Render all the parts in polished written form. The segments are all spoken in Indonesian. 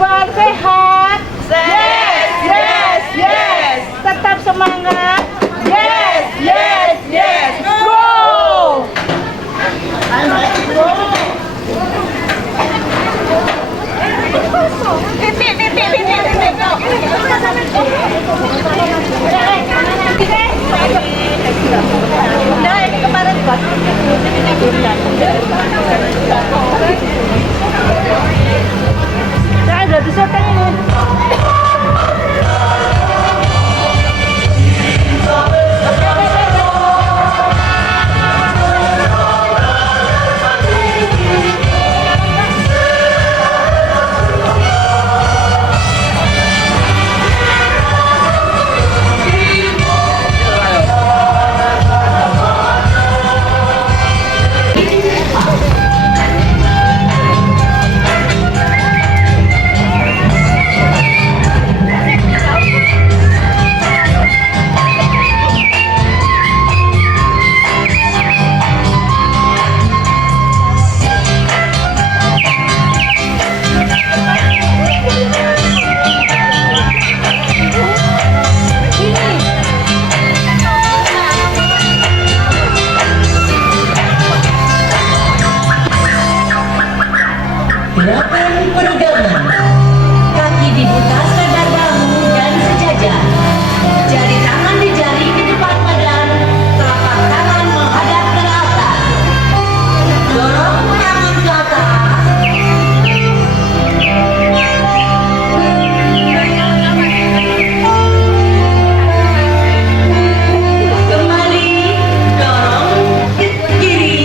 Iqbal sehat? Yes, yes, yes. Tetap semangat? Yes, yes, yes. Go! Nah, ini kemarin buat Saya udah disetting ini. Gerakan peregangan. Kaki dibuka sadar bahu dan sejajar. Jari tangan dijari ke depan badan, telapak tangan menghadap ke atas. Dorong tangan ke atas. Kembali, dorong ke kiri.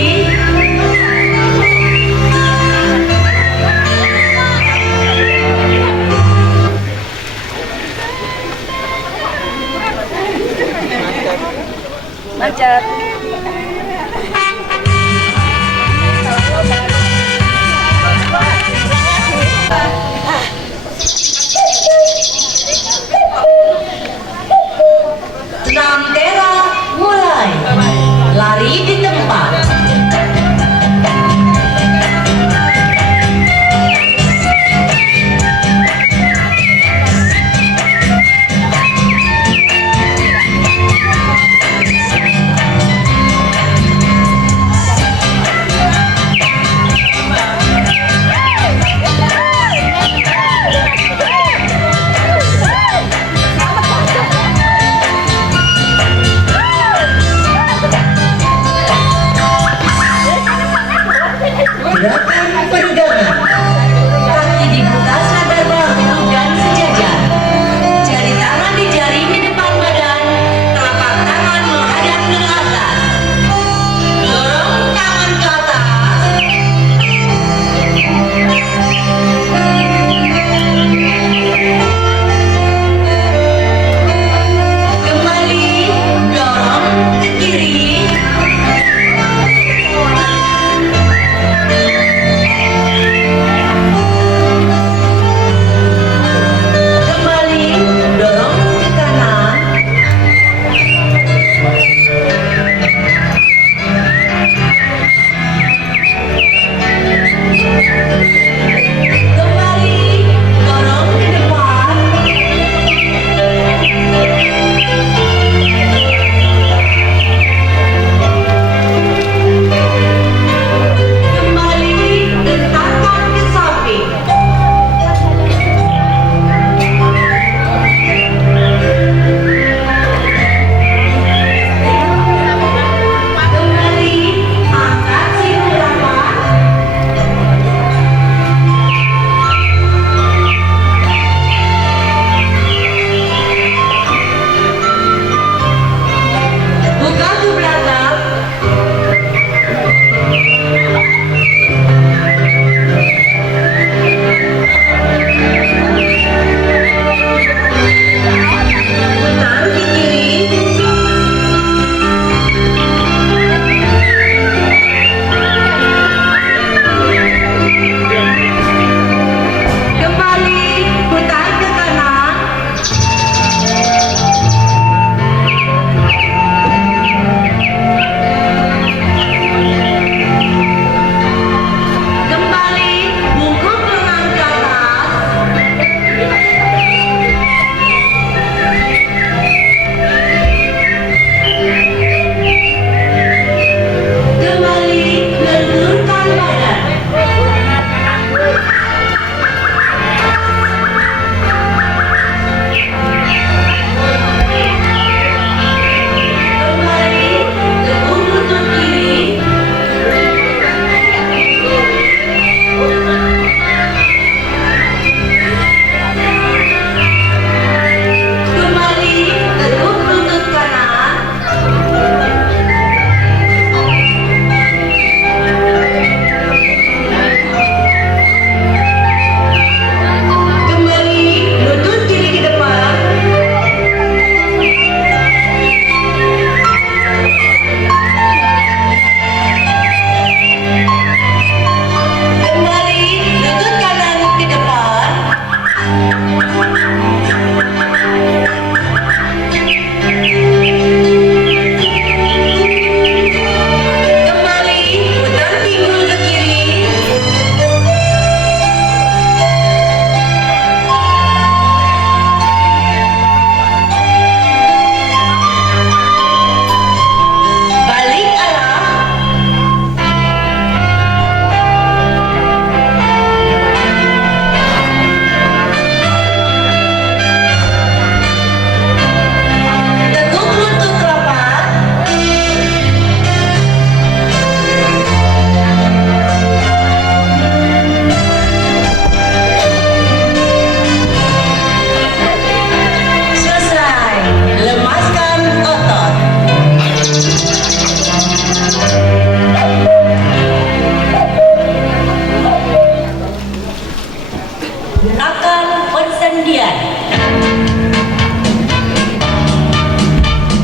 akan persendian.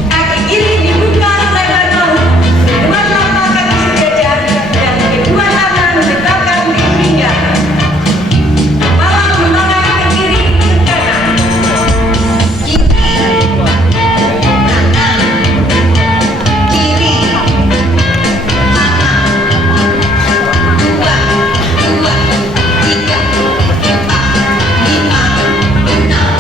Kaki kiri dibuka selebar bahu, kedua telapak kaki sejajar, dan kedua tangan letakkan di pinggang. Kepala menoleh ke kiri ke kanan. Kiri, kanan, kiri, kanan. Dua, dua, tiga, empat, lima, enam,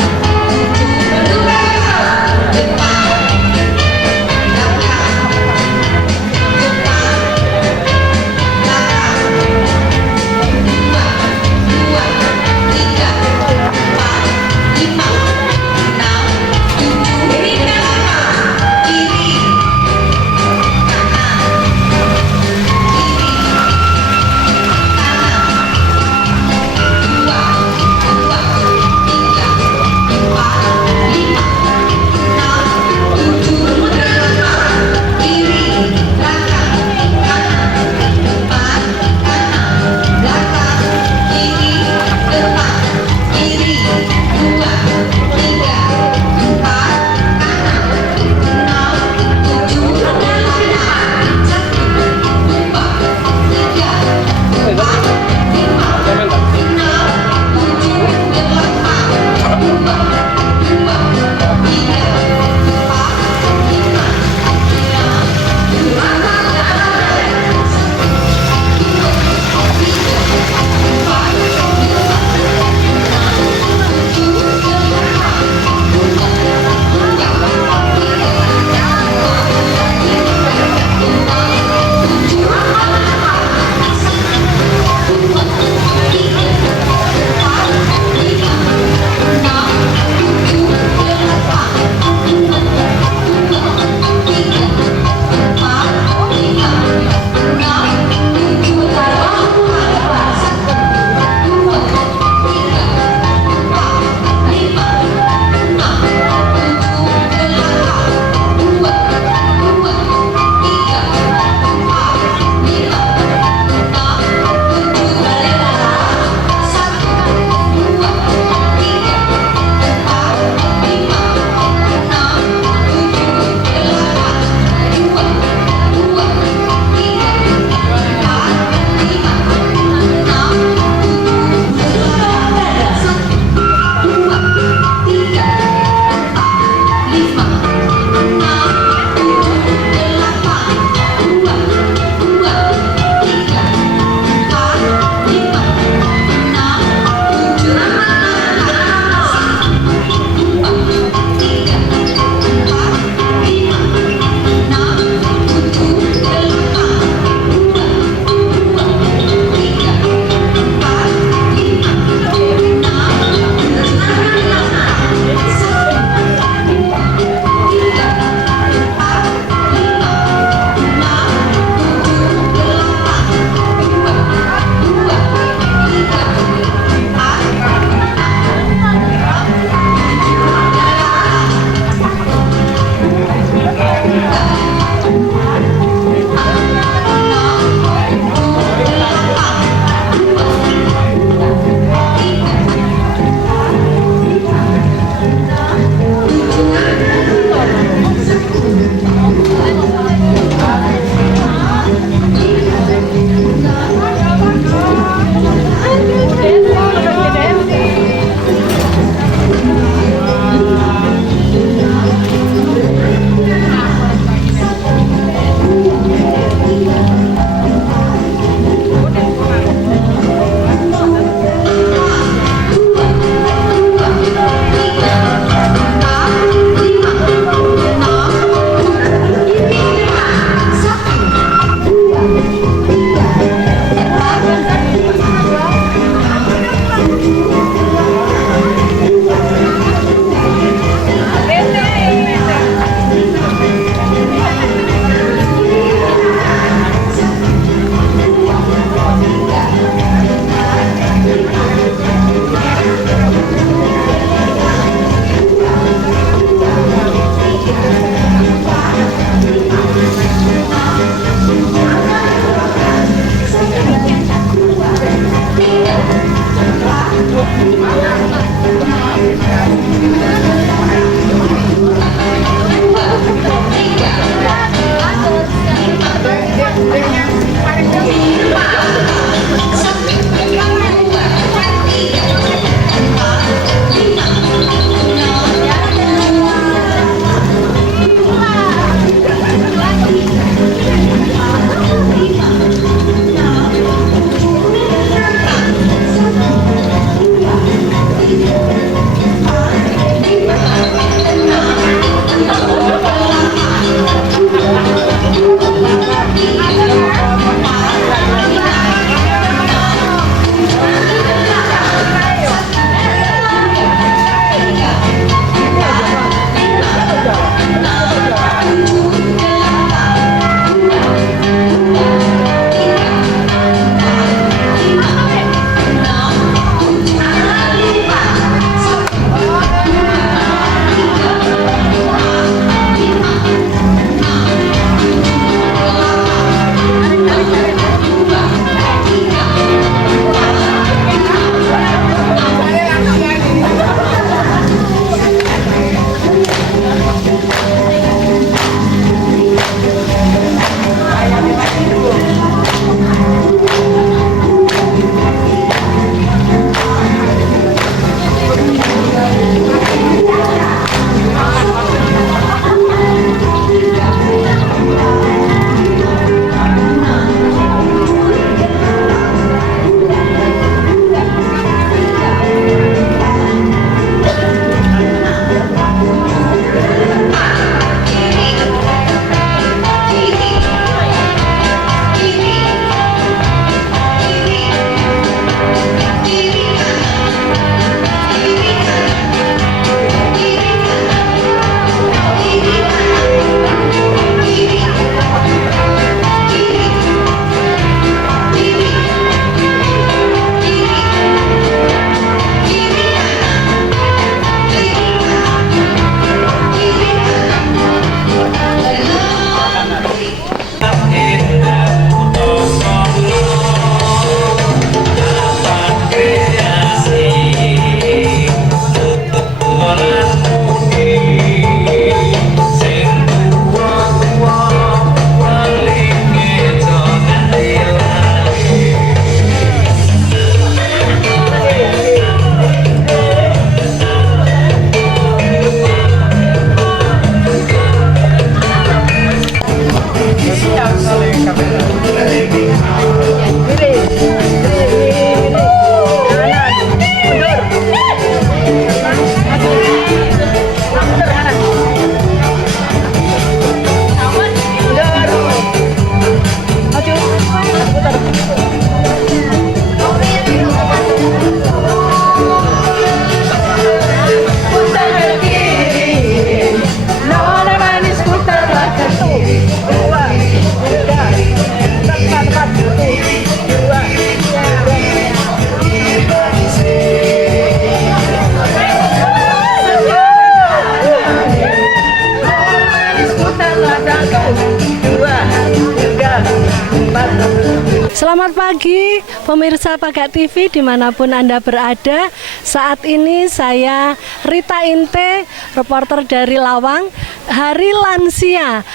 Selamat pagi pemirsa Paga TV dimanapun Anda berada. Saat ini saya Rita Inte, reporter dari Lawang. Hari lansia,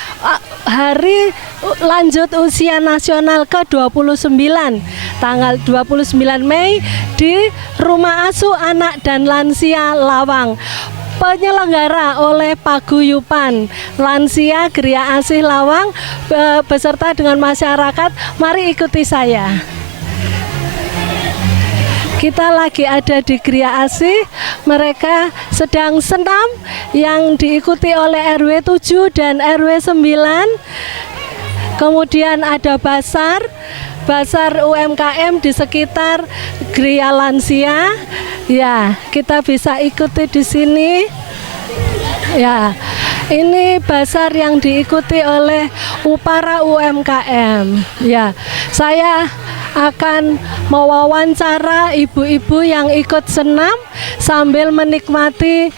hari lanjut usia nasional ke-29, tanggal 29 Mei di Rumah Asuh Anak dan Lansia Lawang. Penyelenggara oleh Paguyuban Lansia Gria Asih Lawang beserta dengan masyarakat. Mari ikuti saya. Kita lagi ada di Gria Asih. Mereka sedang senam yang diikuti oleh RW 7 dan RW 9. Kemudian ada basar UMKM di sekitar Gria Lansia. Ya, kita bisa ikuti di sini. Ya, ini basar yang diikuti oleh para UMKM. Ya, saya akan mewawancara ibu-ibu yang ikut senam sambil menikmati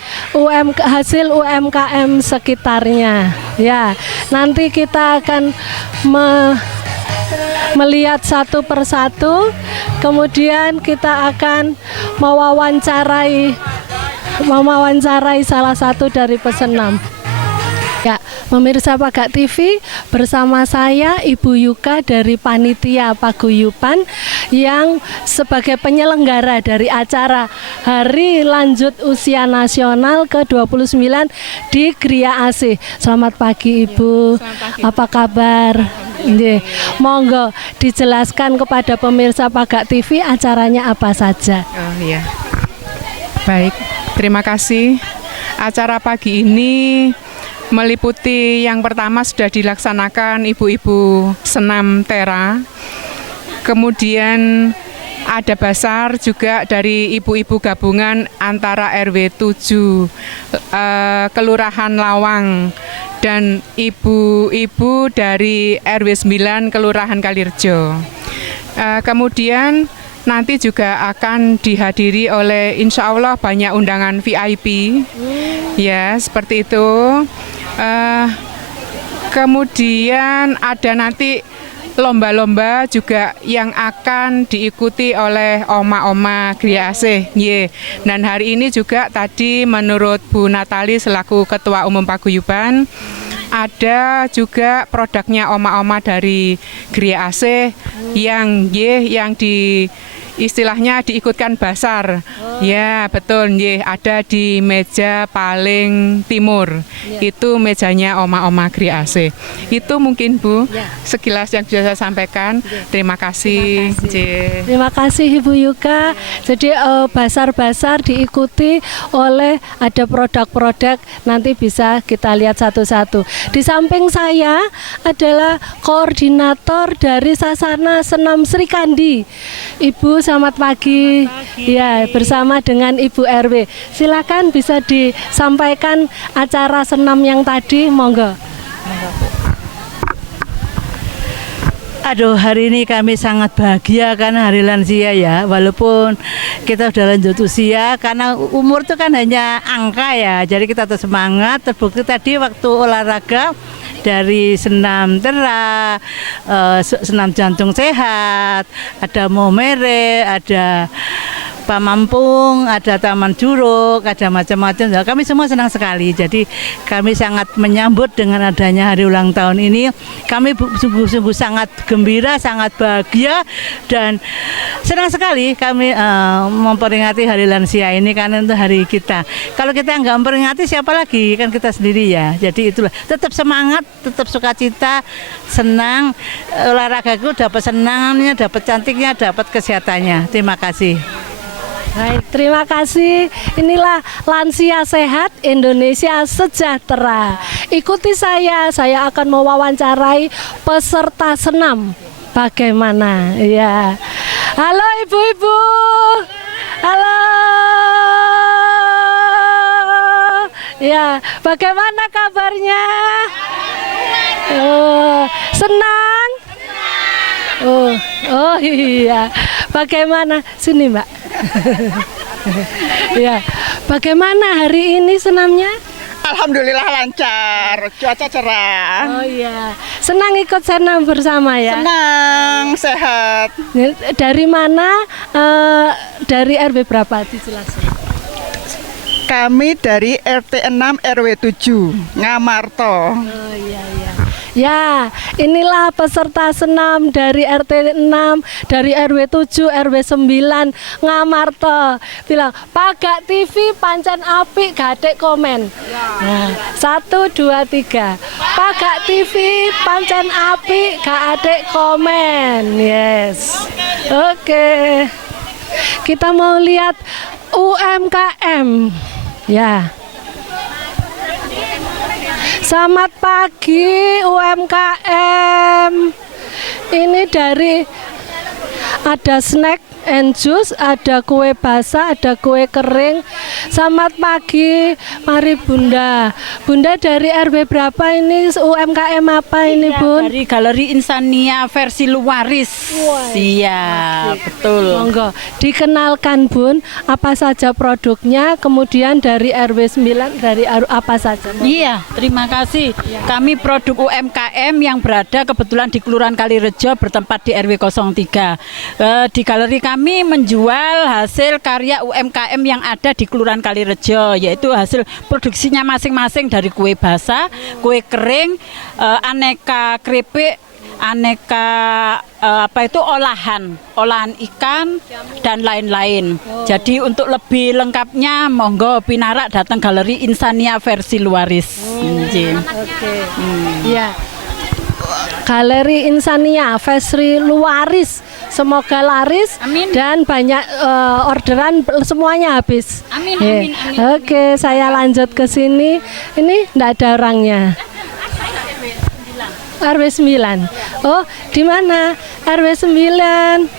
hasil UMKM sekitarnya. Ya, nanti kita akan melihat satu persatu. Kemudian kita akan mewawancarai salah satu dari pesenam. Ya, pemirsa Pagak TV, bersama saya Ibu Yuka dari Panitia Paguyuban yang sebagai penyelenggara dari acara Hari Lanjut Usia Nasional ke-29 di Gria AC. Selamat pagi Ibu, apa kabar? Nggih, monggo dijelaskan kepada pemirsa Pagak TV acaranya apa saja. Oh iya, baik, terima kasih. Acara pagi ini meliputi yang pertama sudah dilaksanakan ibu-ibu senam tera, kemudian ada basar juga dari ibu-ibu gabungan antara RW 7 Kelurahan Lawang dan ibu-ibu dari RW 9 Kelurahan Kalirjo. Kemudian nanti juga akan dihadiri oleh insya Allah banyak undangan VIP, ya seperti itu. Kemudian ada nanti lomba-lomba juga yang akan diikuti oleh oma-oma Gria AC. Dan hari ini juga tadi menurut Bu Natali selaku Ketua Umum Paguyuban, ada juga produknya oma-oma dari Gria AC yang istilahnya diikutkan basar. Ya, betul, ada di meja paling timur. Itu mejanya oma-oma Gria AC. Itu mungkin Bu, sekilas yang bisa saya sampaikan. Terima kasih. Terima kasih Ibu Yuka. Jadi basar-basar diikuti oleh ada produk-produk, nanti bisa kita lihat satu-satu. Di samping saya adalah koordinator dari Sasana Senam Sri Kandi. Ibu, selamat pagi. Ya, bersama dengan Ibu RW. Silakan bisa disampaikan acara senam yang tadi, monggo. Aduh, hari ini kami sangat bahagia karena Hari Lansia ya, walaupun kita sudah lanjut usia, karena umur itu kan hanya angka ya, jadi kita tetap semangat. Terbukti tadi waktu olahraga dari senam tera, senam jantung sehat, ada momere, ada Pamampung, ada Taman Juruk, ada macam-macam. Kami semua senang sekali. Jadi kami sangat menyambut dengan adanya hari ulang tahun ini. Kami sungguh-sungguh sangat gembira, sangat bahagia, dan senang sekali kami memperingati Hari Lansia ini karena itu hari kita. Kalau kita nggak memperingati siapa lagi? Kan kita sendiri ya. Jadi itulah, tetap semangat, tetap sukacita, senang. Olahragaku dapat senangnya, dapat cantiknya, dapat kesehatannya. Terima kasih. Baik, terima kasih. Inilah Lansia Sehat Indonesia Sejahtera. Ikuti saya akan mewawancarai peserta senam. Bagaimana? Ya. Halo ibu-ibu. Halo. Ya, bagaimana kabarnya? Oh, senang? Oh iya. Bagaimana? Sini Mbak. Ya, bagaimana hari ini senamnya? Alhamdulillah lancar, cuaca cerah. Oh iya, senang ikut senam bersama ya? Senang, sehat. Dari mana? Dari RW berapa? Dijelaskan. Kami dari RT 6 RW 7 Ngamarto. Oh iya. Ya, inilah peserta senam dari RT 6, dari RW 7, RW 9, Ngamarto. Bilang, Pagak TV pancen apik gadek komen. Nah, 1, 2, 3. Pagak TV pancen apik gadek komen. Yes. Oke. Kita mau lihat UMKM. Ya. Selamat pagi UMKM. Ini dari ada snack and juice, ada kue basah, ada kue kering. Selamat pagi, mari Bunda. Bunda dari RW berapa ini? UMKM apa ini, Bun? Dari Galeri Insania versi Luaris. Iya, betul. Monggo, dikenalkan Bun, apa saja produknya, kemudian dari RW 9 dari apa saja? Iya, terima kasih. Kami produk UMKM yang berada kebetulan di Kelurahan Kalirejo bertempat di RW 03. Di galeri kami menjual hasil karya UMKM yang ada di Kelurahan Kalirejo, yaitu hasil produksinya masing-masing dari kue basah, kue kering, aneka keripik, aneka olahan ikan dan lain-lain. Jadi untuk lebih lengkapnya monggo pinarak datang Galeri Insania versi Luaris. Oke. Ya. Galeri Insania versi Luaris. Semoga laris. Amin. Dan banyak orderan semuanya habis. Amin, Ya. amin, amin. Oke, saya lanjut ke sini. Ini enggak ada orangnya. RW 9. Oh, di mana? RW 9.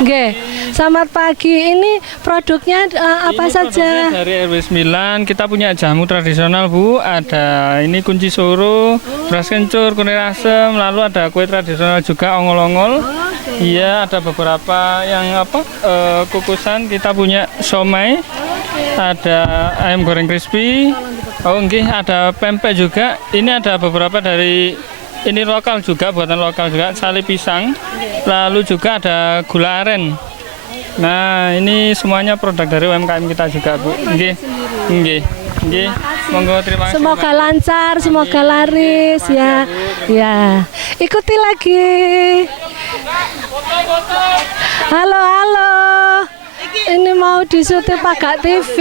Oke. Selamat pagi. Ini produknya apa saja? Dari RW 9 kita punya jamu tradisional, Bu. Ada ini kunci soro, beras kencur, kunir asem, lalu ada kue tradisional juga ongol-ongol. Iya, ada beberapa yang kukusan. Kita punya somai. Ada ayam goreng crispy. Oh, nggih, ada pempek juga. Ini ada beberapa dari ini lokal juga, buatan lokal juga, sale pisang. Lalu juga ada gula aren. Nah, ini semuanya produk dari UMKM kita juga, Bu. Nggih. Nggih. Nggih. Monggo, terima kasih. Semoga lancar, semoga laris ya. Ya. Ikuti lagi. Halo, halo. Ini mau disuti Pagat TV.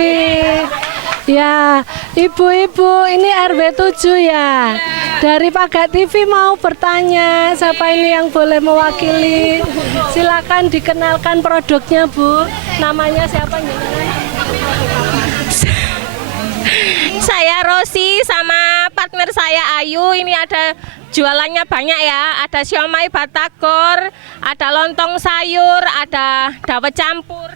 Ya, ibu-ibu, ini RW 7 ya. Dari Pagat TV mau bertanya, siapa ini yang boleh mewakili? Silakan dikenalkan produknya, Bu. Namanya siapa nih? Saya Rosi sama partner saya Ayu. Ini ada jualannya banyak ya. Ada siomay batagor, ada lontong sayur, ada dawet campur,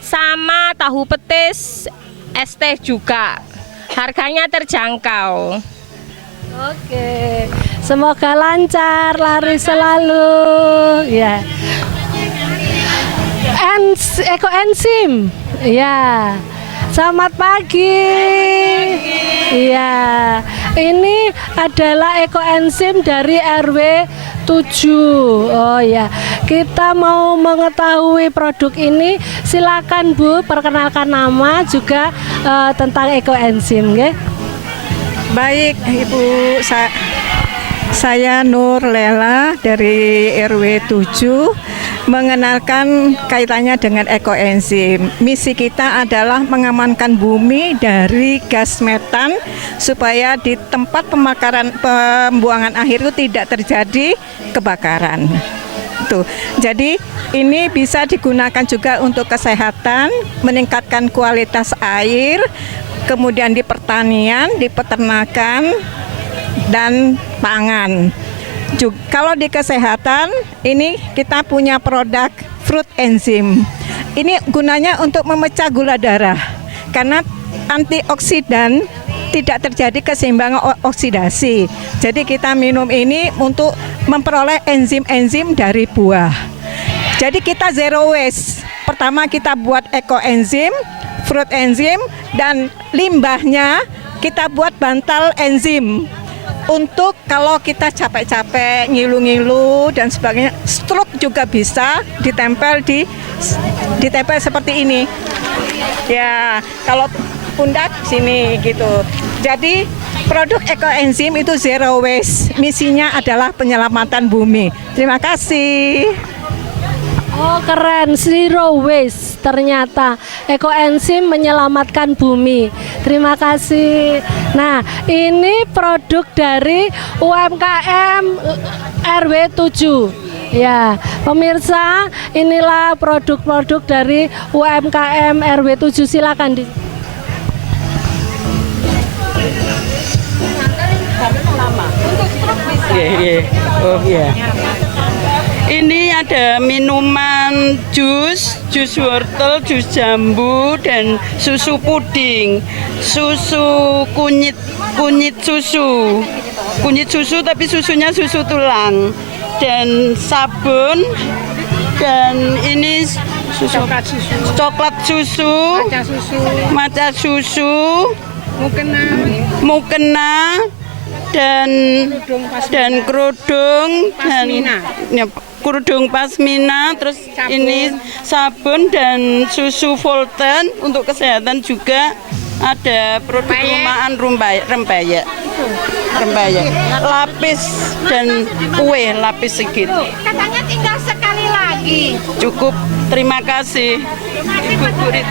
sama tahu petis, es teh juga. Harganya terjangkau. Oke, semoga lancar, laris selalu. Ya. Ekoenzim. Ya. Selamat pagi. Iya. Ini adalah ekoenzim dari RW 7. Oh ya. Kita mau mengetahui produk ini. Silakan Bu, perkenalkan nama juga tentang ekoenzim, nggih. Baik, Ibu, saya Nur Lela dari RW 7 mengenalkan kaitannya dengan ekoenzim. Misi kita adalah mengamankan bumi dari gas metan supaya di tempat pembuangan akhir itu tidak terjadi kebakaran. Tuh. Jadi ini bisa digunakan juga untuk kesehatan, meningkatkan kualitas air, kemudian di pertanian, di peternakan, dan pangan. Kalau di kesehatan, ini kita punya produk fruit enzim. Ini gunanya untuk memecah gula darah, karena antioksidan tidak terjadi keseimbangan oksidasi. Jadi kita minum ini untuk memperoleh enzim-enzim dari buah. Jadi kita zero waste. Pertama kita buat ekoenzim, fruit enzim, dan limbahnya kita buat bantal enzim. Untuk kalau kita capek-capek, ngilu-ngilu dan sebagainya, stroke juga bisa ditempel seperti ini. Ya, kalau pundak sini gitu. Jadi produk ekoenzim itu zero waste. Misinya adalah penyelamatan bumi. Terima kasih. Oh keren, zero waste ternyata ekoenzim menyelamatkan bumi. Terima kasih. Nah ini produk dari UMKM RW 7. Ya pemirsa, inilah produk-produk dari UMKM RW 7. Silakan di. Oh iya. Ini ada minuman jus wortel, jus jambu, dan susu puding, susu kunyit susu. Kunyit susu tapi susunya susu tulang. Dan sabun, dan ini susu coklat susu, maca susu, mukena, dan kerudung kerudung pasmina, terus ini sabun dan susu Volten untuk kesehatan juga. Ada produk rumahan rempeyek, lapis dan kue lapis segit. Katanya tinggal sekali lagi. Cukup, terima kasih Ibu Gurit.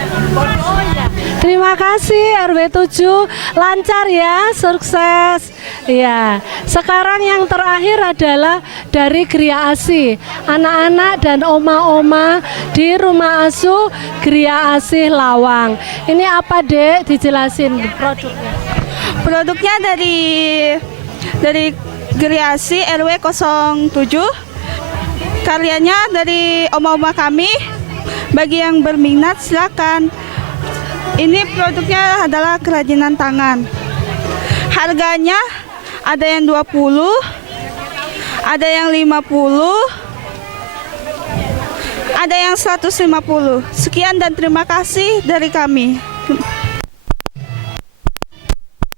Terima kasih RW 7, lancar ya, sukses. Ya, sekarang yang terakhir adalah dari Gria Asih, anak-anak dan oma-oma di Rumah Asuh Gria Asih Lawang. Ini apa Dek? Dijelasin produknya. Produknya dari Gria Asih RW 07. Karyanya dari oma-oma kami. Bagi yang berminat silakan. Ini produknya adalah kerajinan tangan. Harganya ada yang 20, ada yang 50, ada yang 150. Sekian dan terima kasih dari kami.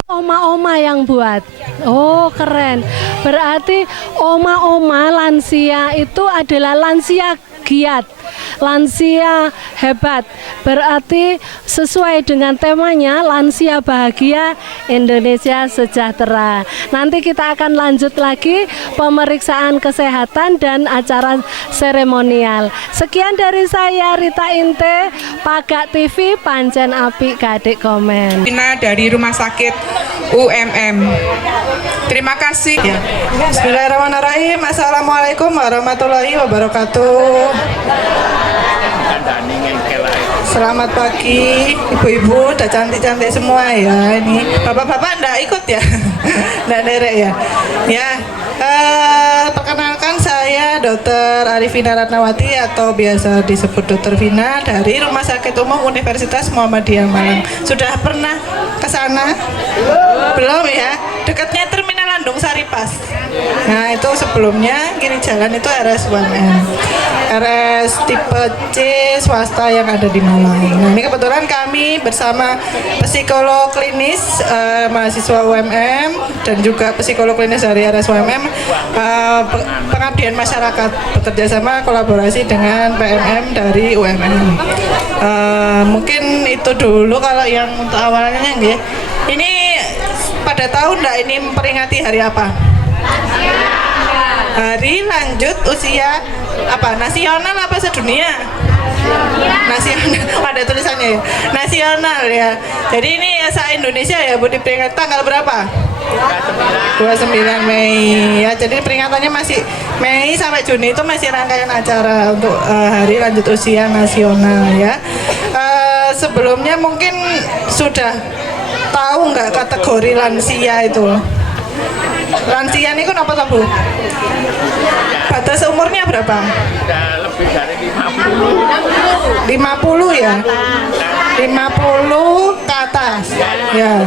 Oma-oma yang buat. Oh, keren. Berarti oma-oma lansia itu adalah lansia giat, lansia hebat. Berarti sesuai dengan temanya lansia bahagia, Indonesia sejahtera. Nanti kita akan lanjut lagi pemeriksaan kesehatan dan acara seremonial. Sekian dari saya Rita Inte, Pagak TV, Pancen Apik Kadek Komen. Dari Rumah Sakit UMM. Terima kasih. Ya. Bismillahirrahmanirrahim. Assalamualaikum warahmatullahi wabarakatuh. Selamat pagi ibu-ibu, udah cantik-cantik semua ya. Ini bapak-bapak enggak ikut ya? Enggak derek ya? Ya, perkenalkan saya Dr. Arifina Ratnawati atau biasa disebut Dr. Vina dari Rumah Sakit Umum Universitas Muhammadiyah Malang. Sudah pernah ke sana? Belum ya? Dekatnya Terminal Landung Saripas. Nah, itu sebelumnya kiri jalan itu RS1M. RS tipe C swasta yang ada di Malang. Nah, ini kebetulan kami bersama psikolog klinis mahasiswa UMM dan juga psikolog klinis dari RS UMM pengabdian masyarakat, bekerja sama kolaborasi dengan PMM dari UMM. Mungkin itu dulu kalau yang untuk awalnya ya. Ini pada tahun enggak ini memperingati hari apa? Hari lanjut usia apa? Nasional apa sedunia? Nasional, ada tulisannya ya. Nasional ya. Jadi ini ya se-Indonesia ya, Bu, diperingati tanggal berapa? 29 Mei ya. Jadi peringatannya masih Mei sampai Juni itu masih rangkaian acara untuk hari lanjut usia nasional ya. Sebelumnya mungkin sudah tahu nggak kategori lansia itu? Lansia ini kan apa Bu? Batas umurnya berapa? Lebih dari 50. 50 ya? 50 ke atas. Ya.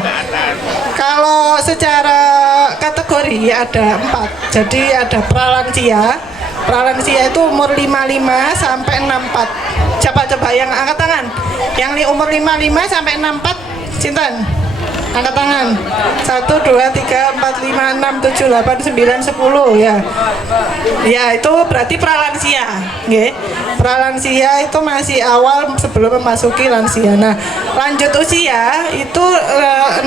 Kalau secara kategori ada 4. Jadi ada pralansia. Pralansia itu umur 55 sampai 64. Coba yang angkat tangan. Yang umur 55 sampai 64 sinten? Angkat tangan. 1, 2, 3, 4, 5, 6, 7, 8, 9, 10 ya. Ya, itu berarti pralansia. Nggih. Pralansia itu masih awal sebelum memasuki lansia. Nah, lanjut usia itu 65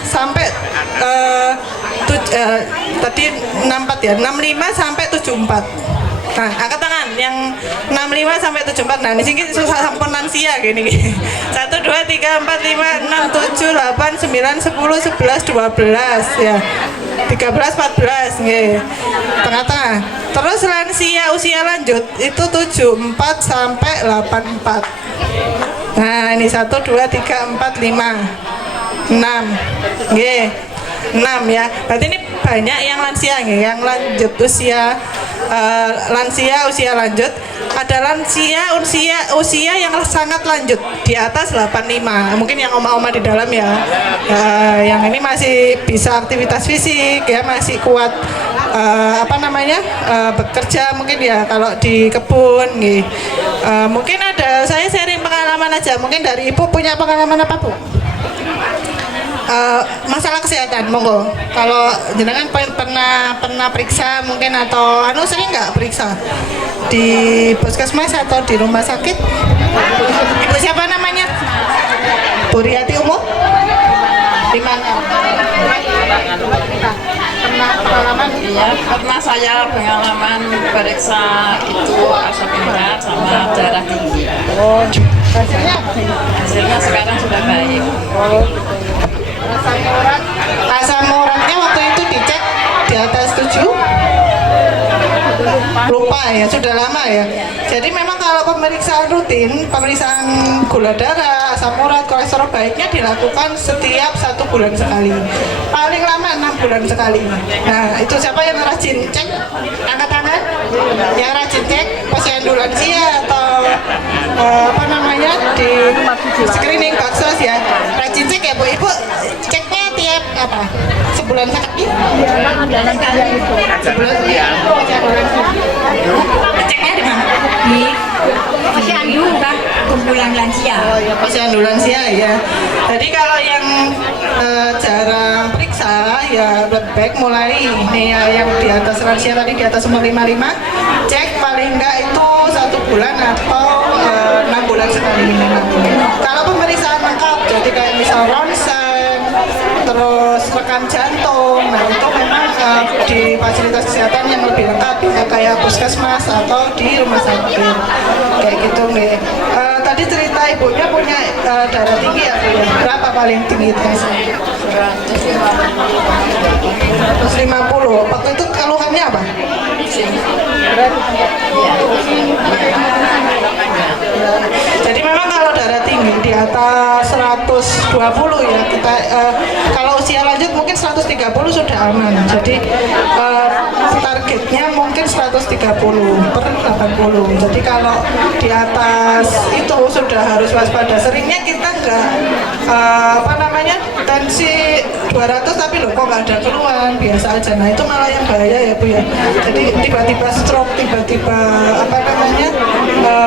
sampai tadi 64 ya. 65 sampai 74. Nah, angkat tangan yang 65 sampai 74. Nah, ini sini susah sampun lansia gini. 1, 2, 3, 4, 5, 6, 7, 8, 9, 10, 11, 12 ya. 13, 14 nggih. Tengah-tengah. Terus lansia usia lanjut itu 74 sampai 84. Nah, ini 1, 2, 3, 4, 5, 6. Nggih. 6 ya. Berarti ini banyak yang lansia nggih, yang lanjut usia lansia usia lanjut, ada lansia usia yang sangat lanjut di atas 85, mungkin yang oma-oma di dalam ya. Yang ini masih bisa aktivitas fisik ya, masih kuat bekerja mungkin ya kalau di kebun gitu. Mungkin ada, saya sharing pengalaman aja, mungkin dari Ibu punya pengalaman apa Bu? Masalah kesehatan, monggo. Kalau jenengan pernah periksa mungkin atau sering nggak periksa di puskesmas atau di rumah sakit? Ibu siapa namanya? Bu Riyati Umum? Di mana? Pernah pengalaman? Iya, pernah saya pengalaman periksa itu asam urat sama darah tinggi. Hasilnya sekarang sudah baik. Asam uratnya waktu itu dicek di atas 7? Lupa ya, sudah lama ya. Jadi memang kalau pemeriksaan rutin, pemeriksaan gula darah, asam urat, kolesterol baiknya dilakukan setiap 1 bulan sekali. Paling lama 6 bulan sekali. Nah, itu siapa yang rajin cek? Angkat tangan. Yang rajin cek posyandu lansia atau di screening baksos ya. Rajin cek ya Bu. Ibu ceknya tiap sebulan sekali? Sebulan sekali. Ceknya di mana? Di posyandu kumpulan lansia. Oh ya, posyandu lansia ya. Jadi kalau yang jarang periksa ya lebih baik mulai nih yang di atas lansia tadi, di atas umur 55, cek paling enggak itu 1 bulan atau 6 bulan sekali. Kalau pemeriksaan lengkap, jadi kayak misal ronsen, terus rekam jantung, nah itu memang di fasilitas kesehatan yang lebih lengkap ya, kayak puskesmas atau di rumah sakit kayak gitu nih. Tadi cerita ibunya punya darah tinggi ya Bu, berapa paling tinggi tes? 150. Waktu itu keluhannya apa? Jadi memang kalau darah tinggi di atas 120 ya kita kalau usia lanjut mungkin 130 sudah aman. Jadi targetnya mungkin 130/80. Jadi kalau di atas itu sudah harus waspada. Seringnya kita enggak tensi 200 tapi loh kok nggak ada keluhan, biasa aja. Nah itu malah yang bahaya ya Bu ya. Jadi tiba-tiba stroke, tiba-tiba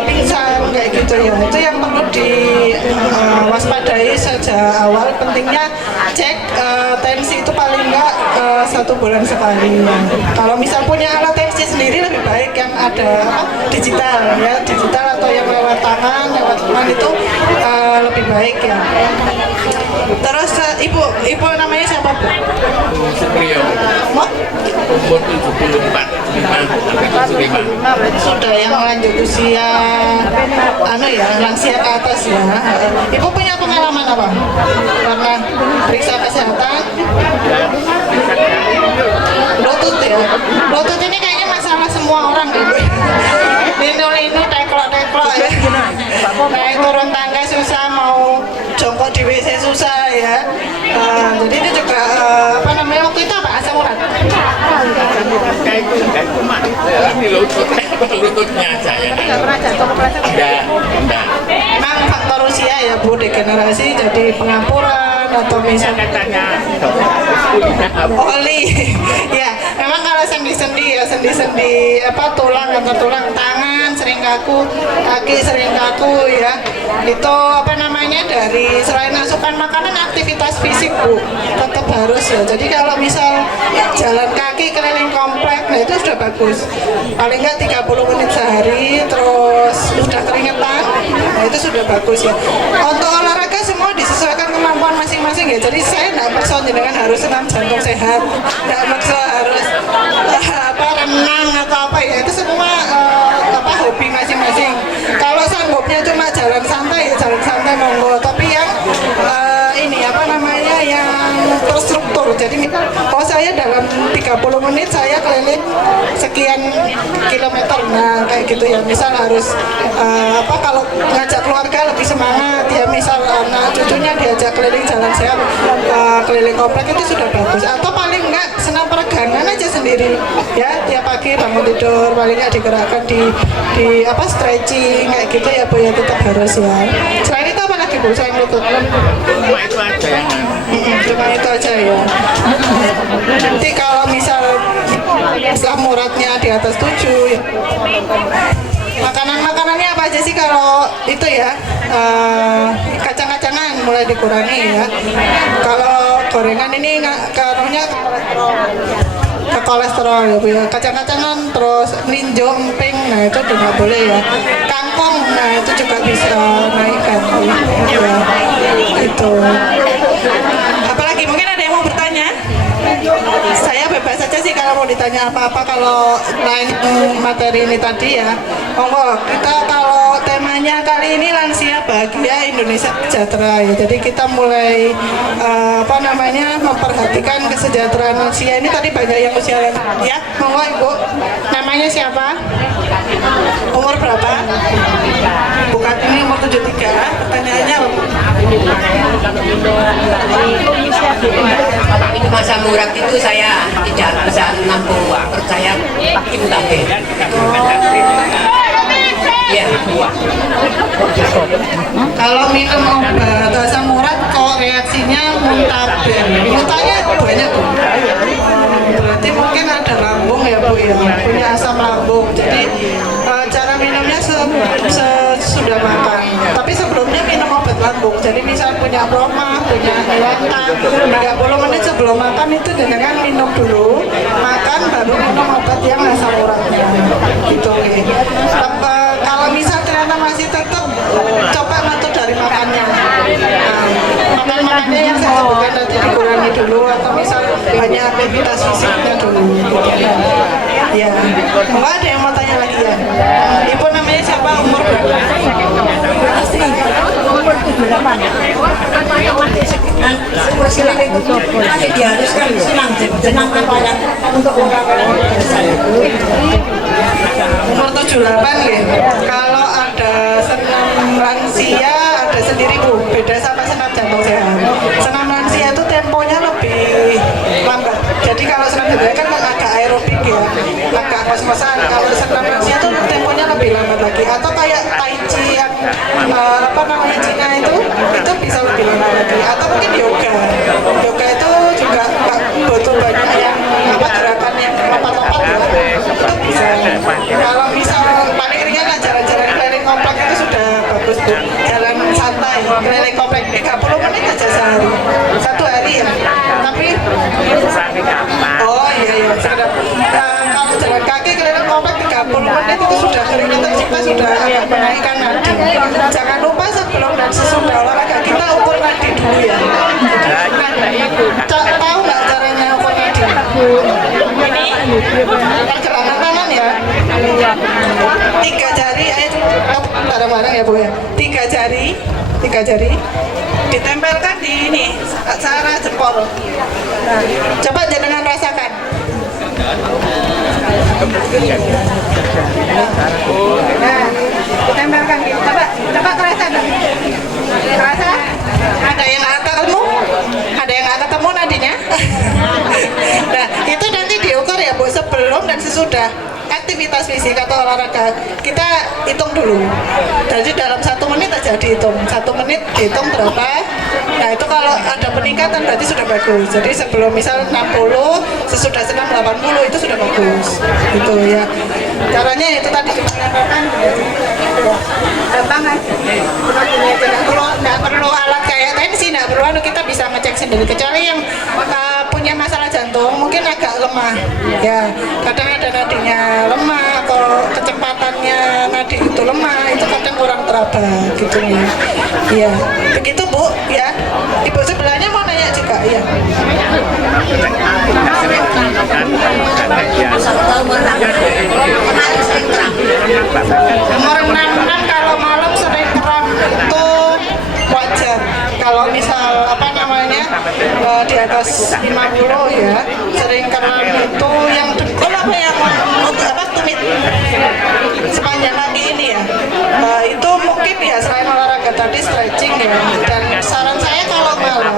pingsan kayak gitu ya. Itu yang perlu diwaspadai sejak awal. Pentingnya cek tensi itu paling enggak 1 bulan sekali. Kalau misal punya alat tensi sendiri lebih baik yang ada digital ya, digital atau yang lewat tangan itu lebih baik ya. Terus ibu namanya siapa Bu? Suprio. Umur 74. Sudah yang lanjut usia lansia ke atas ya. Ibu punya pengalaman apa? Pernah periksa kesehatan? Lutut ya. Lutut ini kayaknya masalah semua orang gitu. Linu teklok ya. Naik turun tangga susah, mau jongkok di WC susah ya. Jadi ini juga waktu itu apa? Asam urat. Ini lututnya aja ya. Enggak. Memang faktor usia ya Bu, degenerasi jadi pengampuran atau misalnya oli. Ya, memang kalau sendi-sendi tulang atau tulang tangan sering kaku, kaki sering kaku ya. Itu dari selain asupan makanan, aktivitas fisik Bu tetap harus ya. Jadi kalau misal jalan kaki keliling komplek, nah itu sudah bagus. Paling nggak 30 menit sehari, terus sudah keringetan, nah itu sudah bagus ya. Untuk olahraga semua disesuaikan kemampuan masing-masing ya. Jadi saya nggak maksa jenengan harus senam jantung sehat, nggak maksa harus renang atau apa ya. Itu semua hobi masing-masing. Kalau sanggupnya cuma jalan santai ya jalan santai monggo. Tapi yang yang terstruktur. Jadi kalau saya dalam 30 menit saya keliling sekian kilometer, nah kayak gitu ya. Misal harus kalau ngajak keluarga lebih semangat ya, misal anak cucunya diajak keliling jalan sehat, keliling komplek itu sudah bagus. Atau paling enggak senam peregangan aja sendiri ya, tiap pagi bangun tidur paling enggak digerakkan di apa stretching kayak gitu ya Bu ya, tetap harus ya. Selain itu apa lagi Bu? Selain lutut? Cuma itu aja yang Cuma itu aja ya. Nanti kalau misal asam uratnya di atas 7 ya. Makanannya apa aja sih kalau itu ya? Kacang-kacangan mulai dikurangi ya. Kalau gorengan ini karunya ke kolesterol ya Bu ya. Kacang-kacangan terus ninjo, emping, nah itu juga boleh ya. Kangkung, nah itu juga bisa naikkan ya. Itu. Apalagi mungkin ada yang mau bertanya? Saya bebas saja sih kalau mau ditanya apa-apa kalau lain materi ini tadi ya. Monggo, kita kalau temanya kali ini lansia bahagia Indonesia sejahtera ya. Jadi kita mulai memperhatikan kesejahteraan lansia. Ini tadi banyak yang usia lanjut ya. Monggo Ibu. Namanya siapa? Umur berapa? Bukan, ini umur 73. Pertanyaannya apa? Masa murah itu saya tidak bisa menampung uang, saya pakai tabel. Ya. Kalau minum obat asam urat kok reaksinya muntaber, muntahnya banyak Bu. Berarti mungkin ada lambung ya Bu ya, punya asam lambung. Jadi cara minumnya sesudah makan. Tapi sebelumnya minum obat lambung. Jadi misal punya broma, punya Elanta, 30 menit sebelum makan itu jangan minum dulu, makan baru minum obat yang asam uratnya. Gitu. Kalau misal ternyata masih tetap, coba ngatur dari makannya. Makannya yang saya sebutkan tadi dikurangi dulu, atau misal banyak aktivitas fisiknya dulu. Ya, nggak ada yang mau tanya lagi ya. Ibu namanya siapa? Umur berapa? Umur 78. Diharuskan senang apa yang untuk orang-orang umur 78 ya. Kalau ada senam lansia ada sendiri Bu, beda sama senam jantung sehat. Senam lansia itu temponya lebih lambat. Jadi kalau senam jantung kan agak aerobik ya, agak kos-kosan. Kalau senam lansia itu temponya lebih lambat lagi. Atau kayak tai chi yang Cina itu bisa lebih lama lagi. Atau mungkin yoga itu juga nggak butuh banyak yang gerakan yang lompat-lompat ya. Itu bisa. Kalau misal paling ringan lah jalan-jalan keliling komplek itu sudah bagus Bu. Jalan santai keliling komplek 30 menit aja sehari, 1 hari ya. Tapi oh iya sekedar kalau jalan kaki keliling komplek 30 menit itu sudah keringetan kita sudah agak menaikkan nadi. Jangan lupa sebelum dan sesudah olahraga kita ukur nadi dulu ya. Tahu nggak caranya ukur nadi? Ini pergelangan tangan ya. 3 jari, ayo bareng-bareng ya Bu ya. 3 jari ditempelkan di ini saraf jempol. Nah, coba jenengan rasakan. Nah, ditempelkan gitu. Coba kerasa dong. Kerasa? Ada yang nggak ketemu? Ada yang nggak ketemu nadinya? Nah, itu nanti diukur ya Bu sebelum dan sesudah aktivitas fisik atau olahraga. Kita hitung dulu. Jadi dalam 1 menit aja dihitung. 1 menit dihitung berapa. Nah itu kalau ada peningkatan berarti sudah bagus. Jadi sebelum misal 60, sesudah senam 80 itu sudah bagus. Gitu ya. Caranya itu tadi menyampaikan. Gampang kan? Nggak perlu alat kayak tensi, nggak perlu. Kita bisa ngecek sendiri. Kecuali yang punya masalah jantung mungkin agak lemah. Ya, kadang ada nadinya lemah atau kecepatannya nadi itu lemah, itu kadang kurang teraba gitu ya. Iya, begitu Bu ya. Ibu sebelahnya mau nanya juga ya. Umur 66 kalau malam sering kram itu wajar. Kalau misal di atas 50 ya sering kram itu yang dengkul tumit sepanjang kaki ini ya. Itu mungkin ya selain olahraga tadi stretching ya. Dan saran saya kalau malam